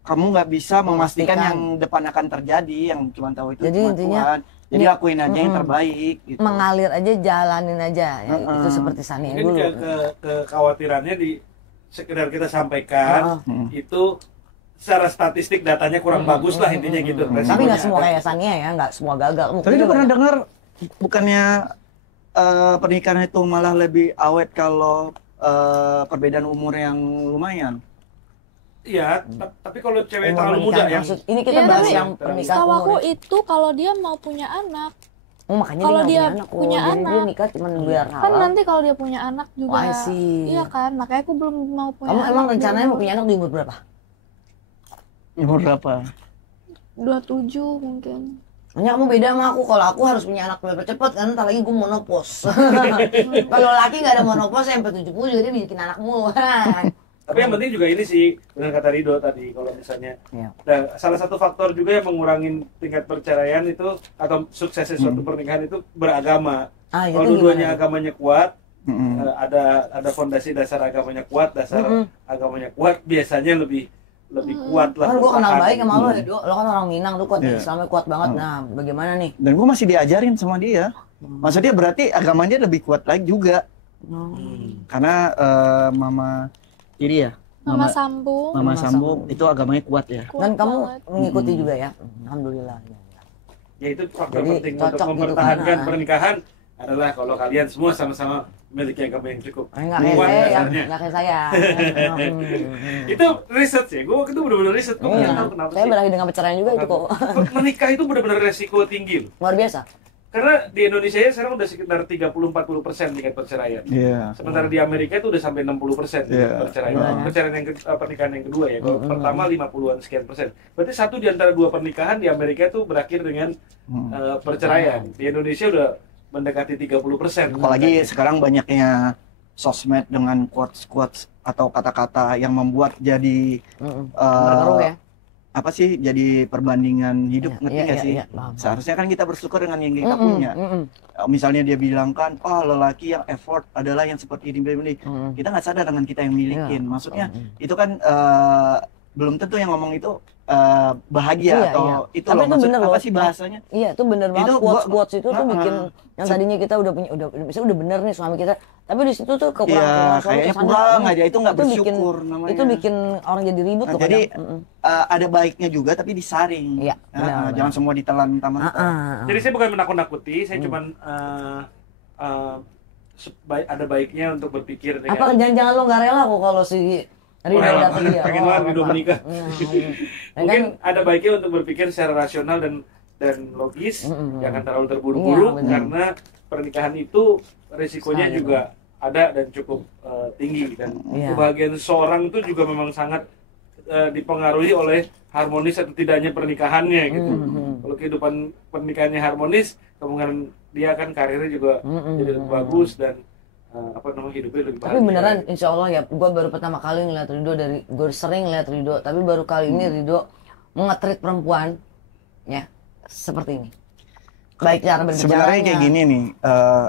kamu nggak bisa memastikan yang depan akan terjadi, yang cuma tahu itu Jadi cuma intinya, Tuhan. Jadi akuin aja yang terbaik gitu. Mengalir aja, jalanin aja ya. Itu seperti Sania Mungkin dulu. kekhawatirannya di sekedar kita sampaikan itu secara statistik datanya kurang bagus lah intinya gitu. Tapi nggak semua kayak Sania ya, nggak semua gagal. Tapi lu pernah dengar bukannya pernikahan itu malah lebih awet kalau perbedaan umur yang lumayan? Iya, tapi kalau cewek terlalu muda ya. Ini kita Iya, bahas tapi yang pernikahan setahu aku umur. itu kalau dia mau punya anak, Makanya kalau dia dia nggak punya Jadi dia anak. nikah cuma biar kan halal. nanti kalau dia punya anak juga, Oh, I see. iya kan, makanya aku belum mau punya Kamu anak. emang rencananya mau punya anak di umur berapa? Umur berapa? 27 mungkin. Hanya kamu beda sama aku. Kalau aku harus punya anak cepet kan, ntar lagi gue monopos. Kalau laki nggak ada monopos sampai 70 juga dia bikin anak mulu. Tapi yang penting juga ini sih, benar kata Rido tadi, kalau misalnya salah satu faktor juga yang mengurangi tingkat perceraian itu atau suksesnya suatu pernikahan itu beragama. Kalau dua-duanya agamanya kuat, ada fondasi dasar agamanya kuat, agamanya kuat, biasanya lebih kuat lah. Kan gue kenal bertahan. baik sama lo ya, Dok. Lo kan orang Minang tuh kuat, Islamnya kuat banget. Nah, bagaimana nih? Dan gue masih diajarin sama dia. Maksudnya berarti agamanya lebih kuat lagi juga. Karena mama Iri ya? Mama Sambung. Mama Sambung itu agamanya kuat ya. Kuat Dan kamu banget. mengikuti juga ya? Alhamdulillah. Ya itu faktor Jadi, penting cocok untuk gitu mempertahankan kan. pernikahan adalah kalau kalian semua sama-sama memiliki agama yang cukup Enggak kayak kuat saya, ya. dasarnya. Enggak kayak saya. Itu riset ya, gue itu benar-benar riset. Gue nggak tahu kenapa Saya sih. berakhir dengan perceraian juga itu kok. Menikah itu benar-benar resiko tinggi loh. Luar biasa. Karena di Indonesia ya sekarang udah sekitar 30-40% tingkat perceraian. Iya. Sementara di Amerika itu udah sampai 60% perceraian. Perceraian yang pernikahan yang kedua ya. Kalau pertama 50-an sekian persen. Berarti satu di antara dua pernikahan di Amerika itu berakhir dengan perceraian. Di Indonesia udah mendekati 30%. Apalagi sekarang banyaknya sosmed dengan quotes-quotes atau kata-kata yang membuat jadi Berpengaruh ya. apa sih, jadi perbandingan hidup, ngerti nggak sih? Paham. Seharusnya kan kita bersyukur dengan yang kita punya. Misalnya dia bilang kan, oh lelaki yang effort adalah yang seperti ini. Kita nggak sadar dengan kita yang milikin. Maksudnya itu kan belum tentu yang ngomong itu bahagia atau itu tapi loh, itu maksud bener apa loh sih bahasanya? Iya, itu bener banget. Itu Quotes itu tuh bikin yang tadinya kita udah punya, misalnya udah bener nih suami kita, tapi di situ tuh kekurangan suami kayaknya kesannya, kurang aja, itu nggak bikin, bersyukur namanya. itu bikin orang jadi ribut loh Jadi kadang. ada baiknya juga tapi disaring. Iya, benar. Jangan semua ditelan mentah-mentah. Jadi saya bukan menakut-nakuti, saya cuman ada baiknya untuk berpikir dengan Apa jangan-jangan lo nggak rela kok kalau si Ridho datang dia? pengen banget Ridho menikah. Ya Mungkin kan? ada baiknya untuk berpikir secara rasional dan logis, jangan terlalu terburu-buru Iya, benar. karena pernikahan itu risikonya juga ada dan cukup tinggi dan kebahagiaan seorang itu juga memang sangat dipengaruhi oleh harmonis atau tidaknya pernikahannya gitu. Kalau kehidupan pernikahannya harmonis, kemungkinan dia kan karirnya juga jadi lebih bagus dan hidupnya lebih bahagia. Tapi beneran, insya Allah ya, gue baru pertama kali ngeliat Ridho gue sering ngeliat Ridho, tapi baru kali ini Ridho nge-treat perempuan, ya, seperti ini. Baik cara berbicaranya. Sebenarnya kayak gini nih,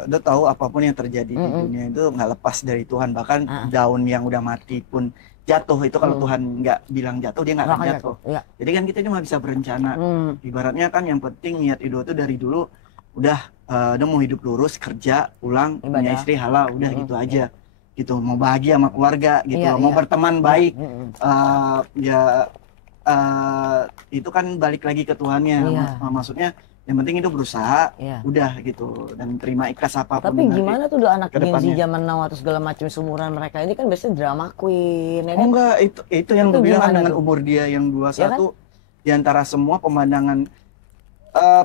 lo tahu apapun yang terjadi di dunia itu nggak lepas dari Tuhan. Bahkan daun yang udah mati pun jatuh itu kalau Tuhan nggak bilang jatuh, dia nggak akan jatuh. Iya. Jadi kan kita cuma bisa berencana. Ibaratnya kan yang penting niat Ridho itu dari dulu udah dia mau hidup lurus, kerja, pulang, punya Ibadah. istri halal, udah gitu aja. Gitu, mau bahagia sama keluarga gitu, Iya, mau iya. berteman baik. Ya itu kan balik lagi ke Tuhannya. Iya. Maksudnya yang penting itu berusaha, Iya. udah gitu, dan terima ikhlas apapun. Tapi nanti. gimana tuh udah anak ke Gen Z depannya. zaman now atau segala macam seumuran mereka ini kan biasanya drama queen, ya Oh kan? enggak, itu yang Itu gue bilang gimana dengan tuh? umur dia yang 21, Ya kan? di antara semua pemandangan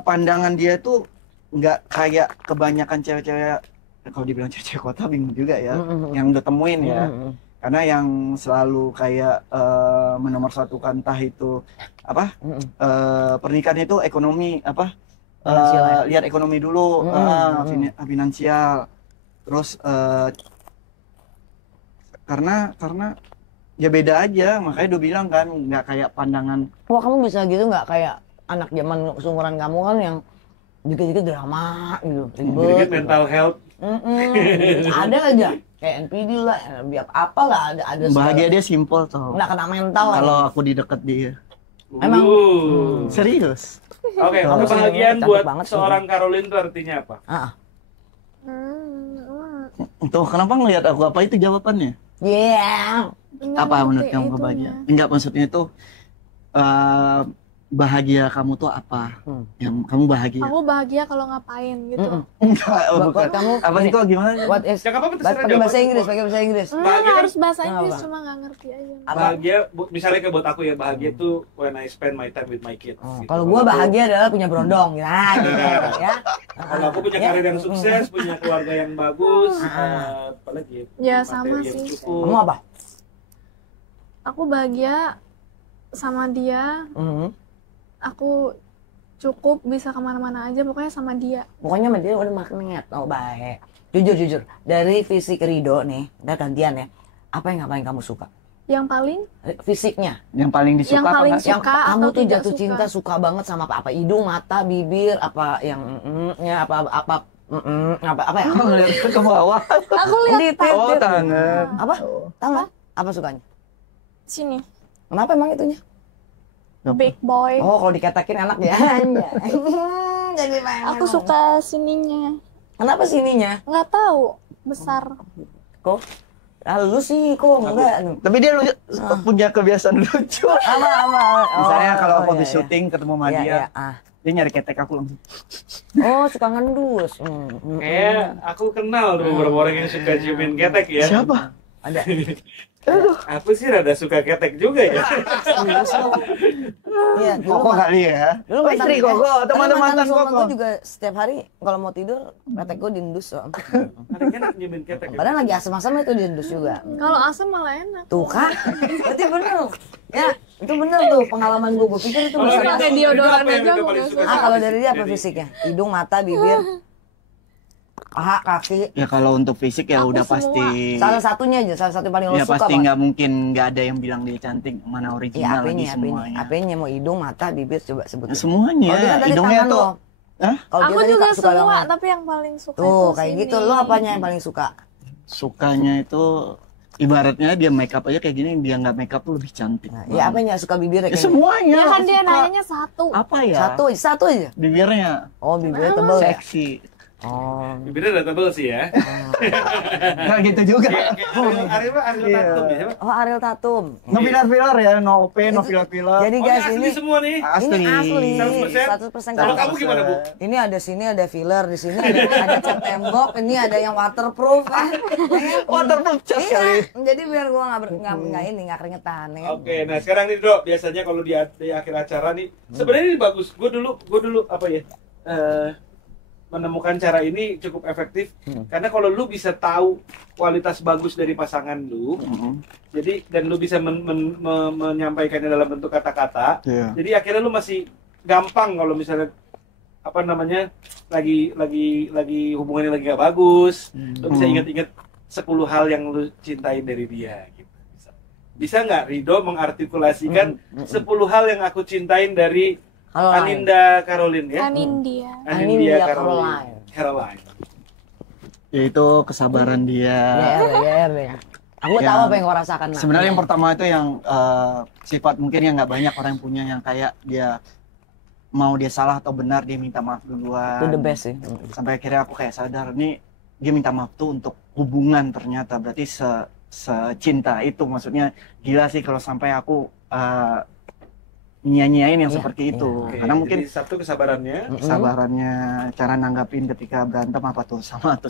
pandangan dia tuh nggak kayak kebanyakan cewek-cewek, kalau dibilang cewek-cewek kota bingung juga ya, yang udah temuin ya. Karena yang selalu kayak menomorsatukan entah itu apa pernikahan itu ekonomi apa Finansial ya? lihat ekonomi dulu, finansial, terus karena ya beda aja, makanya udah bilang kan nggak kayak pandangan. Wah, kamu bisa gitu nggak kayak anak zaman seumuran kamu kan yang dikit-dikit drama gitu, Dikit ribet. mental health. Ada aja kayak NPD lah, biar apa lah ada Bahagia dia simple tuh. nggak kena mental lah. Kalau aku di deket dia. Emang? Serius. Oke, Kalau kebahagiaan cantik buat banget sih. seorang Caroline itu artinya apa? Tuh kenapa ngelihat aku, apa itu jawabannya? Yeah. Apa menurut kamu kebahagiaan? Enggak, maksudnya itu bahagia kamu tuh apa? Yang kamu bahagia? Aku bahagia kalau ngapain gitu. Enggak, Buat bukan. kamu Apa sih kok gimana? What is? Ya nggak apa-apa, terserah Pakai bahasa jawaban. Inggris, pakai bahasa Inggris. Bahagia kan- Harus bahasa Inggris Kenapa? cuma nggak ngerti aja. Apa? Bahagia, misalnya kayak buat aku ya, bahagia tuh when I spend my time with my kids. gitu. Kalau gua bahagia adalah punya berondong, gitu. Nah, gitu ya. Kalau aku punya Ya. karir yang sukses, punya keluarga yang bagus, apalagi Ya, materi sama yang sih. cukup. Kamu apa? Aku bahagia sama dia. Aku cukup bisa kemana-mana aja pokoknya sama dia. Pokoknya sama dia udah magnet. Oh, baik. Jujur. Dari fisik Rido nih, udah gantian ya. Apa yang ngapain kamu suka? Yang paling Fisiknya. Yang paling disuka Yang apa paling nggak? Yang suka kamu atau tuh tidak jatuh suka? cinta suka banget sama apa? Apa hidung, mata, bibir, apa yang ya apa ya? Aku ngeliat ke bawah. aku lihat Titit. Oh, tangan. Apa? Tangan? Apa sukanya? sini Kenapa emang itunya? big boy. Oh, kalau dikatakin anak ya. Jadi pengen. Aku suka sininya. Kenapa sininya? Nggak tahu besar. Kok? Lu sih kok enggak? Tapi dia punya kebiasaan lucu. Apa? Misalnya kalau aku iya, habis iya. syuting ketemu sama Iya, dia, iya, dia nyari ketek aku langsung. Oh, suka ngendus. Kayak aku kenal tuh beberapa orang yang suka ciumin ketek ya. Siapa? Ada. Aku sih rada suka ketek juga ya. Iya, Koko kali ya. Dulu Oh, istri Koko, teman-teman suami Koko. gue juga setiap hari kalau mau tidur ketek gue diendus. Ada enak ciumin ketek. Ya? Padahal lagi asam-asam itu diendus juga. Kalau asam malah enak. Tuh kan, berarti bener. Ya, itu bener tuh pengalaman gue. Gue pikir itu Kalau bisa. Pakai Rido, deodoran apa yang aja Rido aku paling nggak suka? suka. Kalau dari dia apa Jadi- fisiknya? Hidung, mata, bibir, paha, kaki. Ya kalau untuk fisik ya Aku udah semua. pasti. Salah satunya aja, salah satu yang paling lo Ya suka pasti banget. nggak mungkin nggak ada yang bilang dia cantik, mana Iya, original lagi semuanya. apanya mau hidung, mata, bibir coba sebutin. Ya, semuanya. Kalau dia kan tadi Hidungnya tangan tuh. lo. Hah? Kalau dia Aku tadi juga suka semua, banget. tapi yang paling suka itu Tuh, kayak sini. gitu. Lo apanya yang paling suka? Sukanya itu ibaratnya dia make up aja kayak gini, dia nggak make up tuh lebih cantik. Nah, ya apanya suka bibirnya Ya kayak semuanya. Ya kan dia suka. nanyanya satu. Apa ya? Satu aja. Bibirnya Oh, bibirnya tebel ya. seksi. Oh. Bibirnya udah tebel sih ya. Nggak gitu juga. Kayak Ariel Tatum ya. siapa? Oh, Ariel Tatum. No pilar-pilar ya, no pain, no pilar-pilar. Jadi Oh, guys, ini ini asli semua nih. Asli. ini asli 100%. 100% Kalau kan. kamu gimana, Bu? Ini ada sini ada filler, di sini ada cat tembok, ini ada yang waterproof. Waterproof cat Iya, kali. jadi biar gua nggak keringetan ya. Oke, nah sekarang nih Dok, biasanya kalau di akhir acara nih, sebenarnya ini bagus. Gue dulu apa ya? Menemukan cara ini cukup efektif karena kalau lu bisa tahu kualitas bagus dari pasangan lu, jadi dan lu bisa menyampaikannya dalam bentuk kata-kata, Iya. jadi akhirnya lu masih gampang kalau misalnya apa namanya lagi hubungannya lagi nggak bagus, lu bisa ingat-ingat 10 hal yang lu cintain dari dia gitu. Bisa nggak Rido mengartikulasikan 10 hal yang aku cintain dari Aninda Caroline ya? Anindia. Caroline. Yaitu kesabaran dia. Ya. Aku tahu apa yang kau rasakan. Nak. Sebenarnya yang pertama itu yang sifat mungkin yang nggak banyak orang yang punya, yang kayak dia mau dia salah atau benar dia minta maaf duluan. Itu the best sih. Sampai akhirnya aku kayak sadar nih dia minta maaf tuh untuk hubungan, ternyata berarti secinta itu. Maksudnya gila sih kalau sampai aku nyanyiin yang seperti itu. Oke, Karena mungkin jadi satu kesabarannya, cara nanggapin ketika berantem apa tuh sama tuh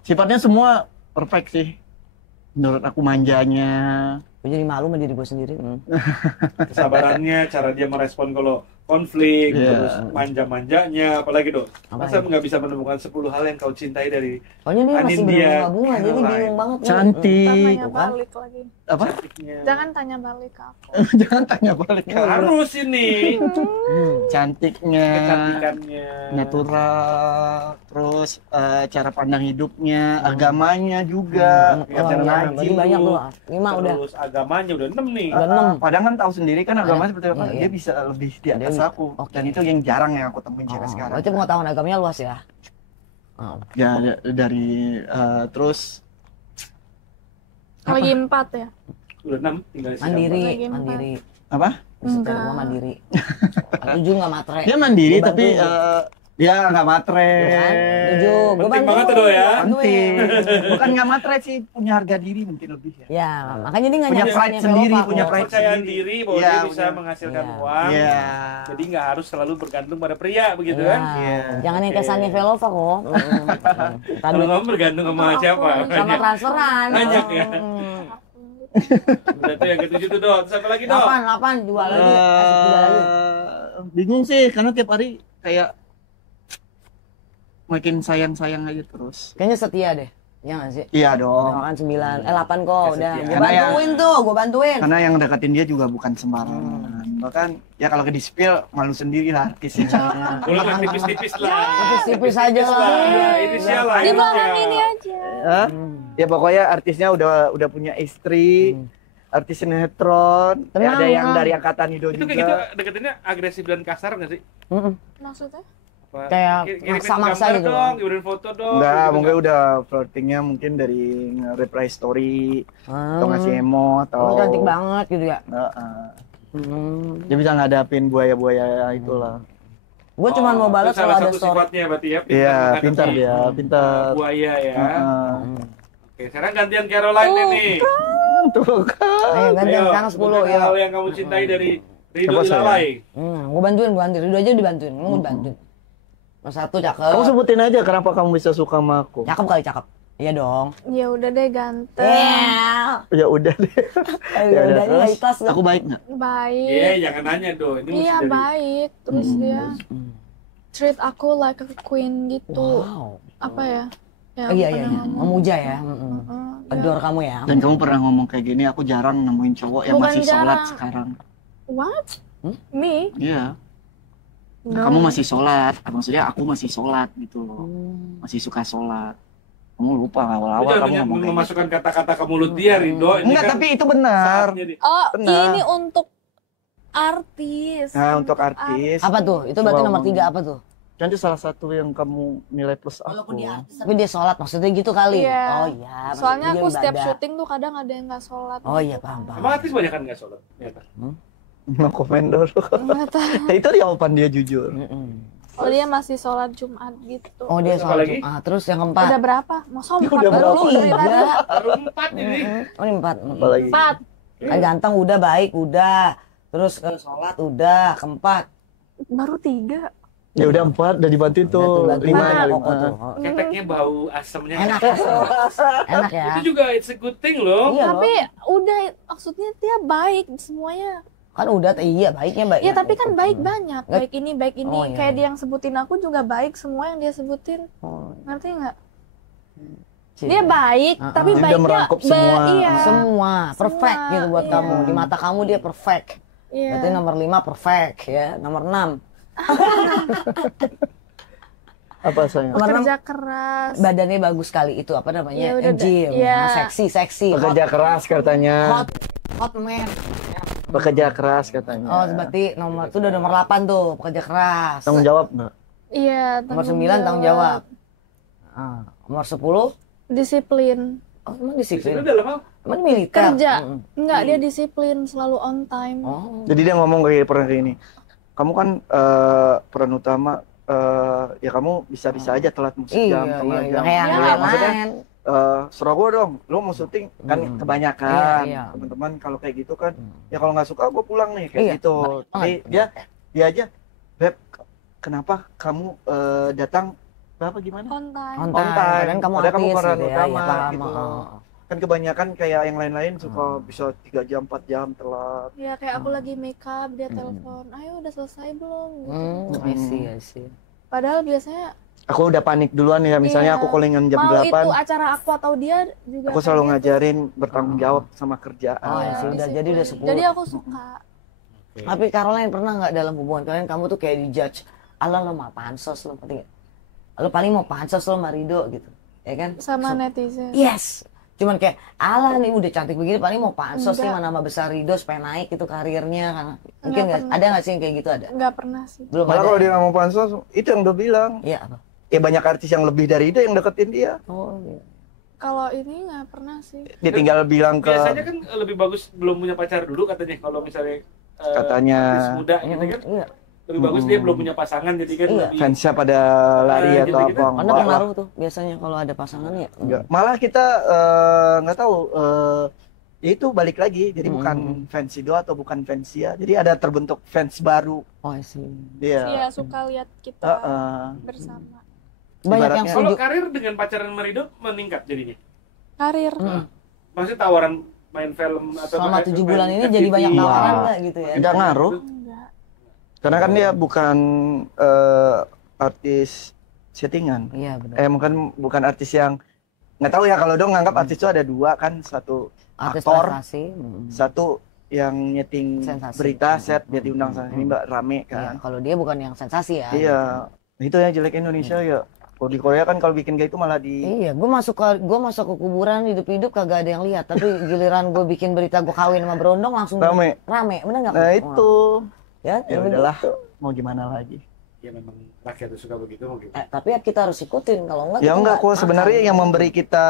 sifatnya semua perfect sih. Menurut aku manjanya. Gue jadi malu sama diri gue sendiri. kesabarannya, cara dia merespon kalau konflik, terus manja-manjanya, apalagi dong. Masa nggak bisa menemukan 10 hal yang kau cintai dari Pokoknya dia masih Anindya? berbunga-bunga, jadi bingung banget. nih. Cantik. Tanya Bukan? balik lagi. Apa? cantiknya? Jangan tanya balik ke aku. Jangan tanya balik. Harus ini Cantiknya, kecantikannya. natural, terus cara pandang hidupnya, agamanya juga. Ya, Oh, jangan iya, lagi. berarti banyak tuh. 5 udah. Terus agamanya udah 6 nih. Udah 6. Padahal kan tahu sendiri kan agamanya seperti apa, Iya, iya. dia bisa lebih di atas Dia- aku. oke. Dan itu yang jarang yang aku temuin cewek sekarang. Berarti pengetahuan agamanya luas ya. Ya dari terus Lagi 4 ya? Udah 6, tinggal sisa Mandiri, Lagi empat. mandiri. apa? Setelah Enggak. gua mandiri. 7 nggak matre. Dia mandiri Gua tapi bantuin. dia nggak matre. Kan? 7, gua Penting banget tuh, ya. Penting. Bukan nggak matre sih, punya harga diri mungkin lebih ya. Ya, makanya dia nggak Punya nyari pride yang sendiri, Eropa punya kok. pride Kepercayaan sendiri. diri bahwa Iya, dia bisa bener. menghasilkan Iya. uang. Iya. Jadi nggak harus selalu bergantung pada pria begitu Iya. kan? Iya. Jangan yang Oke. kesannya Velova kok. Kalau Tadi kamu bergantung sama siapa? sama Banyak. transferan. Banyak ya? Udah tuh yang ke-7 tuh, Dot. Terus apa lagi, Dot? 8 jual lagi. Kasih 3 lagi. Bingung sih karena tiap hari kayak makin sayang-sayang aja terus. Kayaknya setia deh. Ya nggak sih? Iya dong. Kan 9, 8 kok udah. Kesetiaan. Gue Karena ya- bantuin tuh, gue bantuin. Karena yang deketin dia juga bukan sembarangan. Bahkan ya kalau ke di-spill malu sendiri lah artisnya. Boleh lah tipis-tipis lah. Tipis-tipis aja lah. Inisial lah. Di belakang inisial. ini aja. Hah? Ya pokoknya artisnya udah punya istri, artis sinetron. Ya, Tenang, ada yang tenang. dari angkatan Ido Itu kayak gitu juga. deketinnya agresif dan kasar nggak sih? Maksudnya? Apa? Kayak Kirimin maksa-maksa gambar gitu dong, loh. kirim foto dong. Enggak, gitu mungkin kan. udah flirtingnya mungkin dari nge-reply story atau ngasih emo atau Oh, cantik banget gitu ya. Heeh. Dia bisa ngadapin buaya-buaya itulah. Gue cuma mau balas itu salah kalau ada satu story. sifatnya berarti ya. Iya, menghadapi, pintar dia, pintar. Buaya ya. Heeh. Oke, sekarang gantian Caroline nih. Tuh kan. Ayo gantian Ayo, sekarang 10 sebutkan ya. hal yang kamu cintai dari Ridho Coba saya. Ilalai. Gue bantuin. Ridho aja dibantuin. Gue dibantuin. Nomor 1 cakep. Kamu sebutin aja kenapa kamu bisa suka sama aku. Cakep kali cakep. Iya dong. Ya udah deh ganteng. Iya. Ya udah deh. Ya udah terus, ini ikhlas aku baik nggak? Iya, Baik. jangan nanya dong. Ini Iya mesti dari baik. Terus dia treat aku like a queen gitu. Wow. Apa ya? Ya, Oh, iya aku iya. pernah ngomong. Memuja ya. Ya. Adore kamu ya. Dan kamu pernah ngomong kayak gini, aku jarang nemuin cowok yang Bukan masih sholat jarang. sekarang. What? Me? Iya. No. Kamu masih sholat, maksudnya aku masih sholat gitu loh. Masih suka sholat. Kamu lupa Lu awal-awal jangan kamu ngomong kayak memasukkan kata-kata ke mulut dia, Ridho. Ini Enggak, kan tapi itu benar. saatnya di- Oh, Benar. ini untuk artis. Nah, untuk artis. Apa tuh? Itu berarti Wow. nomor 3 apa tuh? Dan itu salah satu yang kamu nilai plus aku. Tapi dia sholat maksudnya gitu kali. Iya. Oh iya. Soalnya maksudnya aku dia setiap ibadah. syuting tuh kadang ada yang nggak sholat. Oh iya paham paham. Emang artis banyak kan nggak sholat? Ternyata. No komen dulu. Nggak tahu. Ya, itu jawaban dia jujur. Oh, dia masih sholat Jumat gitu. Oh dia Terus apa sholat lagi? Jumat. Terus yang keempat. Udah berapa? Mau Udah empat baru berapa? dari tadi. Tiga. Baru 4 ini. Oh ini 4. Apalagi? 4. Kan ganteng udah, baik udah. Terus sholat udah, keempat. Baru 3. Ya udah 4, udah dibantuin Udah tuh, tuh. bantuin 5 sama kali. Koko tuh. Keteknya bau asamnya. Enak ya. Enak ya. Itu juga it's a good thing loh. Iya Tapi loh. udah maksudnya dia baik semuanya. Kan udah, iya baiknya baik. Ya tapi kan baik banyak. Baik ini, baik ini. Oh, iya. Kayak dia yang sebutin aku juga baik semua yang dia sebutin. Oh, Ngerti nggak? cinta. Dia baik, tapi Dia udah baiknya merangkup semua. iya. Semua perfect Semua, gitu buat iya. kamu. Di mata kamu dia perfect. Iya. Berarti nomor 5 perfect ya. Nomor 6 Apa sayang? nomor 6 Kerja keras. badannya bagus sekali, itu apa namanya? Ya udah, Gym. iya. Nah, seksi. Pekerja keras katanya. Hot man. Pekerja keras katanya. Oh, berarti nomor itu udah nomor 8 tuh, pekerja keras. Tanggung jawab nggak? Iya, Nomor 9 tanggung jawab. Nomor 10 Disiplin. oh, emang Itu disiplin. dalam hal Emang militer. Kerja. Enggak, dia disiplin, selalu on time. Oh. Jadi dia ngomong kayak pernah kayak ini. kamu kan peran utama, ya kamu bisa-bisa aja telat sejam, setengah jam. Kayak Ya, maksudnya lain. suruh gue dong, lu mau syuting kan kebanyakan teman-teman kalau kayak gitu kan, ya kalau nggak suka gue pulang nih kayak gitu. Tapi dia aja, Beb, kenapa kamu datang berapa gimana? On time. On time. Dan kamu Padahal kamu artis peran gitu ya, utama ya, gitu loh. Kan kebanyakan kayak yang lain-lain suka bisa 3 jam 4 jam telat. Ya kayak aku lagi make up, dia telepon, ayo udah selesai belum gitu. I see. Padahal biasanya Aku udah panik duluan ya, misalnya aku callingan jam mau 8. itu acara aku atau dia juga Aku selalu kayak gitu. ngajarin bertanggung jawab sama kerjaan. Oh, ya Iya, sudah, jadi udah disiplin. 10. Jadi aku suka. Tapi Caroline pernah nggak dalam hubungan kalian kamu tuh kayak dijudge, ala lo mau pansos lo, ngerti nggak? Lo paling mau pansos lo sama Rido gitu, ya kan? Sama netizen. Yes, cuman kayak ala nih udah cantik begini paling mau pansos nih Enggak. sama nama besar Rido supaya naik itu karirnya kan? Mungkin nggak? pernah. Ada nggak sih yang kayak gitu ada? Nggak pernah sih. Belum Malah ada. kalau dia nggak mau pansos, itu yang udah bilang. Iya apa? Ya banyak artis yang lebih dari dia yang deketin dia. Oh iya. Kalau ini nggak pernah sih. Dia tinggal bilang ke Biasanya kan lebih bagus belum punya pacar dulu katanya, kalau misalnya Katanya. artis muda gitu kan. Iya. Lebih bagus dia belum punya pasangan, jadi kan Iya. lebih fansnya pada lari Gitu, atau gitu. apa. Karena Enggak lah. pengaruh tuh biasanya kalau ada pasangan ya. Enggak. Malah kita nggak tahu ya itu balik lagi, jadi bukan fans Ido atau bukan fans dia, jadi ada terbentuk fans baru. Oh sih. Iya Dia suka lihat kita bersama. Banyak yang Ibaratnya- kalau setuju. karir dengan pacaran Marido meningkat jadinya. Karir. Maksudnya tawaran main film atau Selama main- 7 main bulan ini FTV. jadi banyak tawaran Wah. nggak gitu ya? Tidak ngaruh, Enggak. karena kan dia bukan artis settingan. Iya benar. Mungkin bukan artis yang, nggak tahu ya, kalau dong nganggap artis itu ada dua kan, satu Artis aktor, prestasi. satu yang nyeting Sensasi. berita set, dia diundang sana sini mbak, rame Iya, kan. kalau dia bukan yang sensasi ya. Iya, itu yang jelek Indonesia ya. Kalau di Korea kan kalau bikin kayak itu malah di Iya, gue masuk ke kuburan hidup-hidup kagak ada yang lihat. Tapi giliran gue bikin berita gue kawin sama Berondong langsung rame. bener nggak? Nah itu Ya, ya udahlah, mau gimana lagi. Ya memang rakyat itu suka begitu mau gitu. tapi ya kita harus ikutin kalau enggak. Ya kita enggak kok, makan. sebenarnya yang memberi kita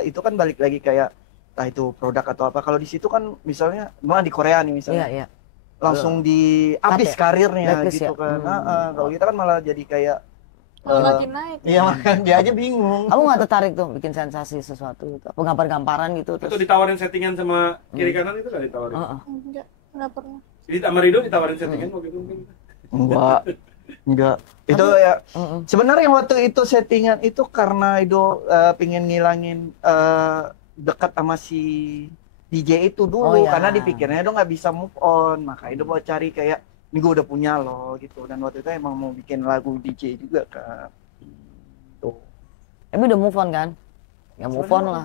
itu kan balik lagi kayak entah itu produk atau apa. Kalau di situ kan misalnya, malah di Korea nih Iya, misalnya, iya. langsung di habis ya? karirnya Blacklist gitu ya? kan. Kalau kita kan malah jadi kayak Kalau makin naik. iya, makanya dia aja bingung. Kamu nggak tertarik tuh bikin sensasi sesuatu gitu? Apa gampar-gamparan gitu Atau terus? ditawarin settingan sama kiri kanan itu kan ditawarin. Heeh. Enggak pernah. Jadi sama Rido ditawarin settingan waktu itu mungkin. Enggak. Itu ya sebenarnya waktu itu settingan itu karena Ido pingin ngilangin dekat sama si DJ itu dulu. Oh, iya. Karena dipikirnya Ido nggak bisa move on, maka Ido mau cari kayak ini gue udah punya loh gitu. Dan waktu itu emang mau bikin lagu DJ juga kan. Tuh. Tapi udah move on kan? Ya move on lah.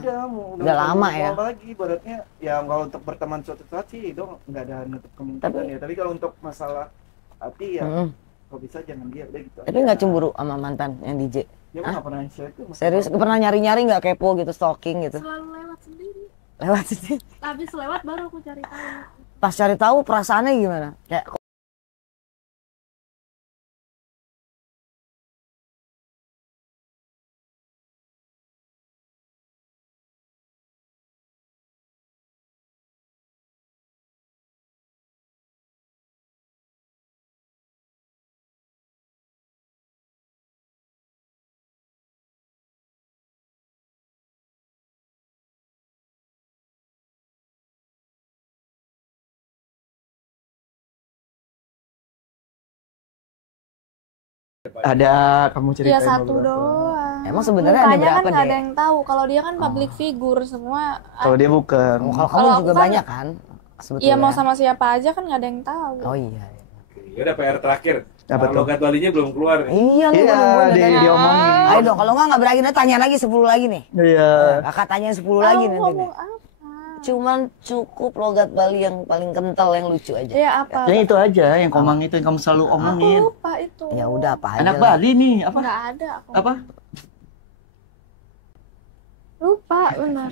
Udah lama move ya. on lagi, ibaratnya ya kalau untuk berteman suatu saat sih Ido nggak ada nutup kemungkinan ya. Tapi kalau untuk masalah hati ya, kalau bisa jangan dia udah gitu. Tapi nggak cemburu sama mantan yang DJ? Dia nggak pernah share itu. Serius? Pernah nyari-nyari nggak kepo gitu, stalking gitu? Selalu lewat sendiri. Lewat sini. Habis lewat baru aku cari tahu. Pas cari tahu perasaannya gimana? Kayak Ada, kamu ceritain Ya satu beberapa. doang. Emang sebenarnya ada Mukanya berapa kan nggak ada deh? yang tahu. Kalau dia kan public figure semua. Kalau dia bukan. kalau kamu Kalau aku juga kan- banyak kan? Sebetulnya. Iya mau sama siapa aja kan nggak ada yang tahu. Oh iya. Ya udah PR terakhir. Apa tuh? Logat Balinya belum keluar nih. Iya lu Iya, diomongin. Ayo dong, kalau nggak berani tanya lagi 10 lagi nih. Iya. Kakak tanya 10 lagi Kamu nanti. ngomong Nih. apa? Cuman cukup logat Bali yang paling kental yang lucu aja. Ya apa? Yang itu aja, yang komang itu yang kamu selalu Aku omongin. lupa itu. Ya udah apa aja. Anak lah. Bali nih, apa? Nggak ada aku. Apa? Lupa benar.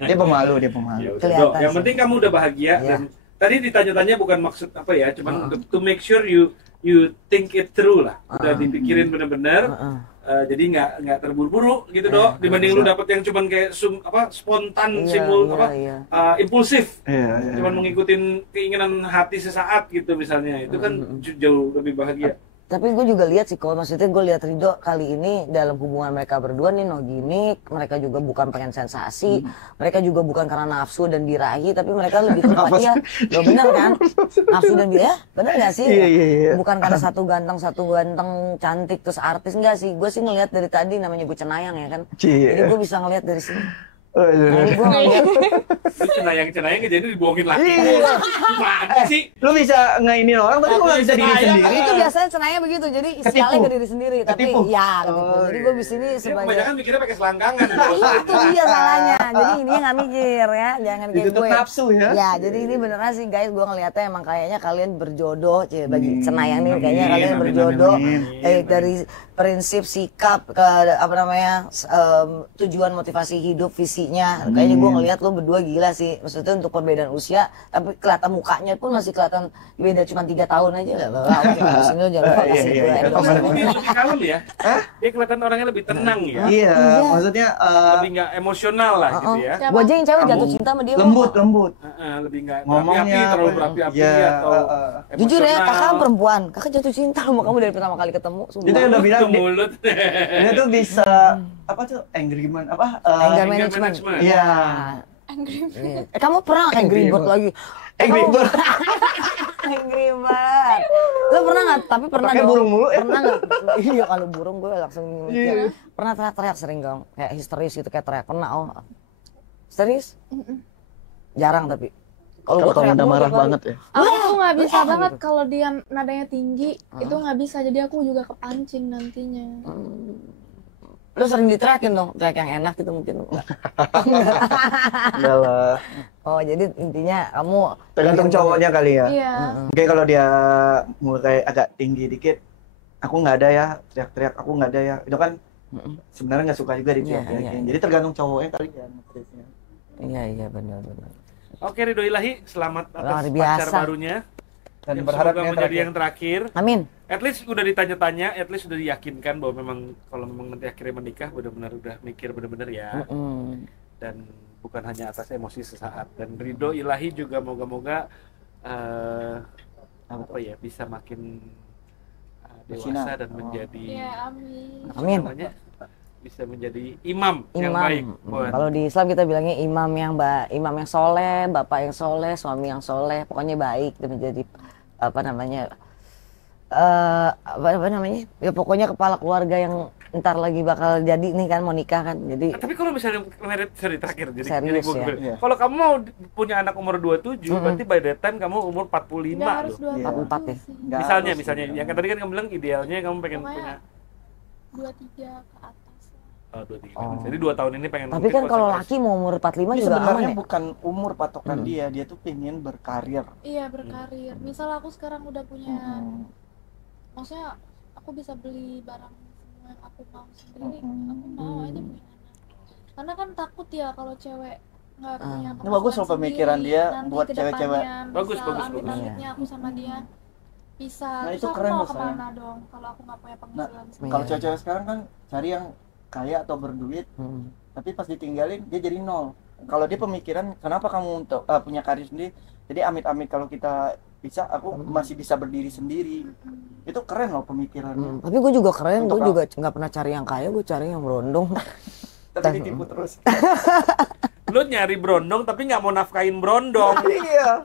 Dia pemalu, dia pemalu. Ya udah, Kelihatan Dok. Yang sih. penting kamu udah bahagia Iya. dan tadi ditanya-tanya bukan maksud apa ya, cuman to make sure you think it through lah. Udah dipikirin bener-bener. Jadi nggak terburu-buru gitu dong. Dibanding lu dapet yang cuman kayak spontan, impulsif. Cuman mengikutin keinginan hati sesaat gitu misalnya. Itu kan jauh lebih bahagia. Tapi gue juga lihat sih, kalau maksudnya gue lihat Ridho kali ini dalam hubungan mereka berdua nih no gimmick, mereka juga bukan pengen sensasi, mereka juga bukan karena nafsu dan birahi, tapi mereka lebih tempatnya, lo bener kan? Nafsu dan birahi, bener gak sih? Iya. Bukan karena satu ganteng cantik terus artis, enggak sih? Gue sih ngelihat dari tadi, namanya gue cenayang ya kan? Jadi gue bisa ngelihat dari sini. Jadi gue ngeliat Lu cenayang jadi dibohongin lagi. Gimana sih? Lu bisa ngainin orang tapi lu nggak bisa diri sendiri. itu biasanya cenayang begitu, jadi isialnya ke diri sendiri, tapi Ketipu. ya ketipu. Jadi gue di sini sebagai Kebanyakan mikirnya pakai selangkangan. itu dia salahnya. Jadi ini nggak mikir ya, jangan kayak Ditutup gue. nafsu ya. Ya, jadi ini beneran sih guys, gue ngeliatnya emang kayaknya kalian berjodoh, bagi cenayang nih kayaknya kalian berjodoh. Dari prinsip, sikap, ke apa namanya, tujuan, motivasi hidup, visinya. Kayaknya gue ngeliat lo berdua gila sih. Maksudnya untuk perbedaan usia, tapi kelihatan mukanya pun masih kelihatan beda cuma 3 tahun aja lah. Sini lo jangan lupa kasih gue endorse. Lebih kalem ya. Dia kelihatan orangnya lebih tenang ya. Iya, maksudnya Lebih nggak emosional lah gitu ya. Gue aja yang cewek jatuh cinta sama dia. lembut. Lebih nggak Ngomongnya berapi-api, terlalu apa? berapi-api Iya, atau Jujur ya, emosional. kakak kan perempuan. Kakak jatuh cinta sama kamu dari pertama kali ketemu. Itu yang udah bilang Itu mulut. dia tuh bisa apa tuh angry man apa? Anger anger management. management. Iya. Angry. Kamu pernah angry bird lagi? Angry Kamu- bird. Angry bird. Lo pernah nggak? Tapi pernah Pakai dong. burung mulu ya? Pernah nggak? Iya, kalau burung gue langsung mikir. Pernah teriak-teriak sering dong, kayak histeris gitu, kayak teriak. Pernah? Oh, serius? Jarang tapi. Kalau gua teriak udah mulu marah tiap hari. banget ya. Aku tuh nggak bisa Wah, banget gitu. kalau dia nadanya tinggi, itu nggak bisa. Jadi aku juga kepancing nantinya. Lo sering diteriakin dong, teriak yang enak gitu mungkin. Enggak lah. Oh, jadi intinya kamu Tergantung cowoknya kali ya. Iya. Oke, kalau dia mulai agak tinggi dikit, aku nggak ada ya, teriak-teriak aku nggak ada ya. Itu kan sebenarnya nggak suka juga diteriakin. Iya. Jadi tergantung cowoknya kali ya. nge-treatnya. Iya benar. Oke Ridho Ilahi, selamat atas Luar biasa. pacar barunya. Dan Yang berharap semoga yang menjadi terakhir. yang terakhir. Amin. At least udah ditanya-tanya, at least udah diyakinkan bahwa memang kalau memang nanti akhirnya menikah benar-benar udah mikir benar-benar ya. Dan bukan hanya atas emosi sesaat. Dan Ridho Ilahi juga moga-moga apa ya, bisa makin dewasa Bersinar. dan menjadi Iya, amin. Amin. namanya, bisa menjadi imam yang baik buat Kalau di Islam kita bilangnya imam yang soleh, bapak yang soleh, suami yang soleh, pokoknya baik dan menjadi apa namanya ya pokoknya kepala keluarga yang ntar lagi bakal jadi nih kan, mau nikah kan, jadi Tapi kalau misalnya merit, sorry terakhir, Serius gua ya? bilang, Iya. kalau kamu mau punya anak umur 27, berarti by that time kamu umur 45 Nggak harus loh. 44 ya. sih. Nggak Misalnya, harus. yang tadi kan kamu bilang idealnya kamu pengen Pokoknya punya 23 ke atas. 23. Oh. Jadi 2 tahun ini pengen Tapi kan kalau laki mau umur 45 Ini juga aman sebenarnya ya. bukan umur patokan dia tuh pengen berkarir. Iya, berkarir. Misal aku sekarang udah punya, maksudnya aku bisa beli barang semua yang aku mau sendiri, aku mau aja punya anak. Karena kan takut ya kalau cewek nggak punya Ini bagus loh pemikiran sendiri, dia nanti buat ke cewek-cewek. depannya Bagus, misal bagus, bagus. amit-amitnya aku sama dia bisa, Nah, terus itu aku keren mau loh, sayang. kemana dong kalau aku nggak punya Nah, penghasilan sendiri. kalau cewek-cewek sekarang kan cari yang kaya atau berduit, tapi pas ditinggalin dia jadi nol. Kalau dia pemikiran kenapa kamu untuk punya karir sendiri, jadi amit-amit kalau kita bisa, aku masih bisa berdiri sendiri. Itu keren loh pemikirannya. Tapi gue juga keren, gue Untuk juga nggak pernah cari yang kaya, gue cari yang berondong. Tapi ditipu terus. lu nyari brondong tapi nggak mau nafkain brondong. Iya.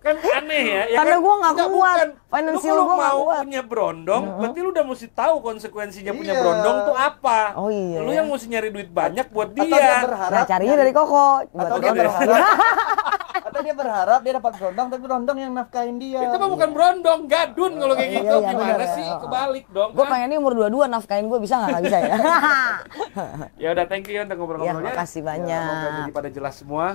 Kan aneh ya. Karena kan? gua nggak Nggak, kuat. bukan. Financial Lu gua kalau nggak mau kuat. punya brondong, berarti lu udah mesti tahu konsekuensinya punya Iya. brondong tuh apa. Oh iya. Lu yang mesti nyari duit banyak buat Atau dia dia. berharap Nah, carinya dari Koko. atau Buat dia Koko. berharap atau dia berharap dia dapat berondong tapi berondong yang nafkahin dia. Itu mah bukan brondong, gadun kalau kayak Iya, gitu. iya, Gimana bener, sih? ya. Kebalik dong. Gue Ah. pengennya umur 22 nafkain gue, bisa nggak bisa ya? Ya udah, thank you untuk ngobrol-ngobrolnya. Ya, makasih banyak. Ya, semoga jadi pada jelas semua.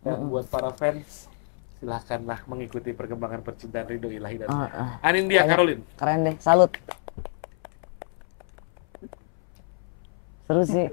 Dan buat para fans, silahkanlah mengikuti perkembangan percintaan Ridho Ilahi dan Anindya Caroline. Keren deh, salut. Seru sih.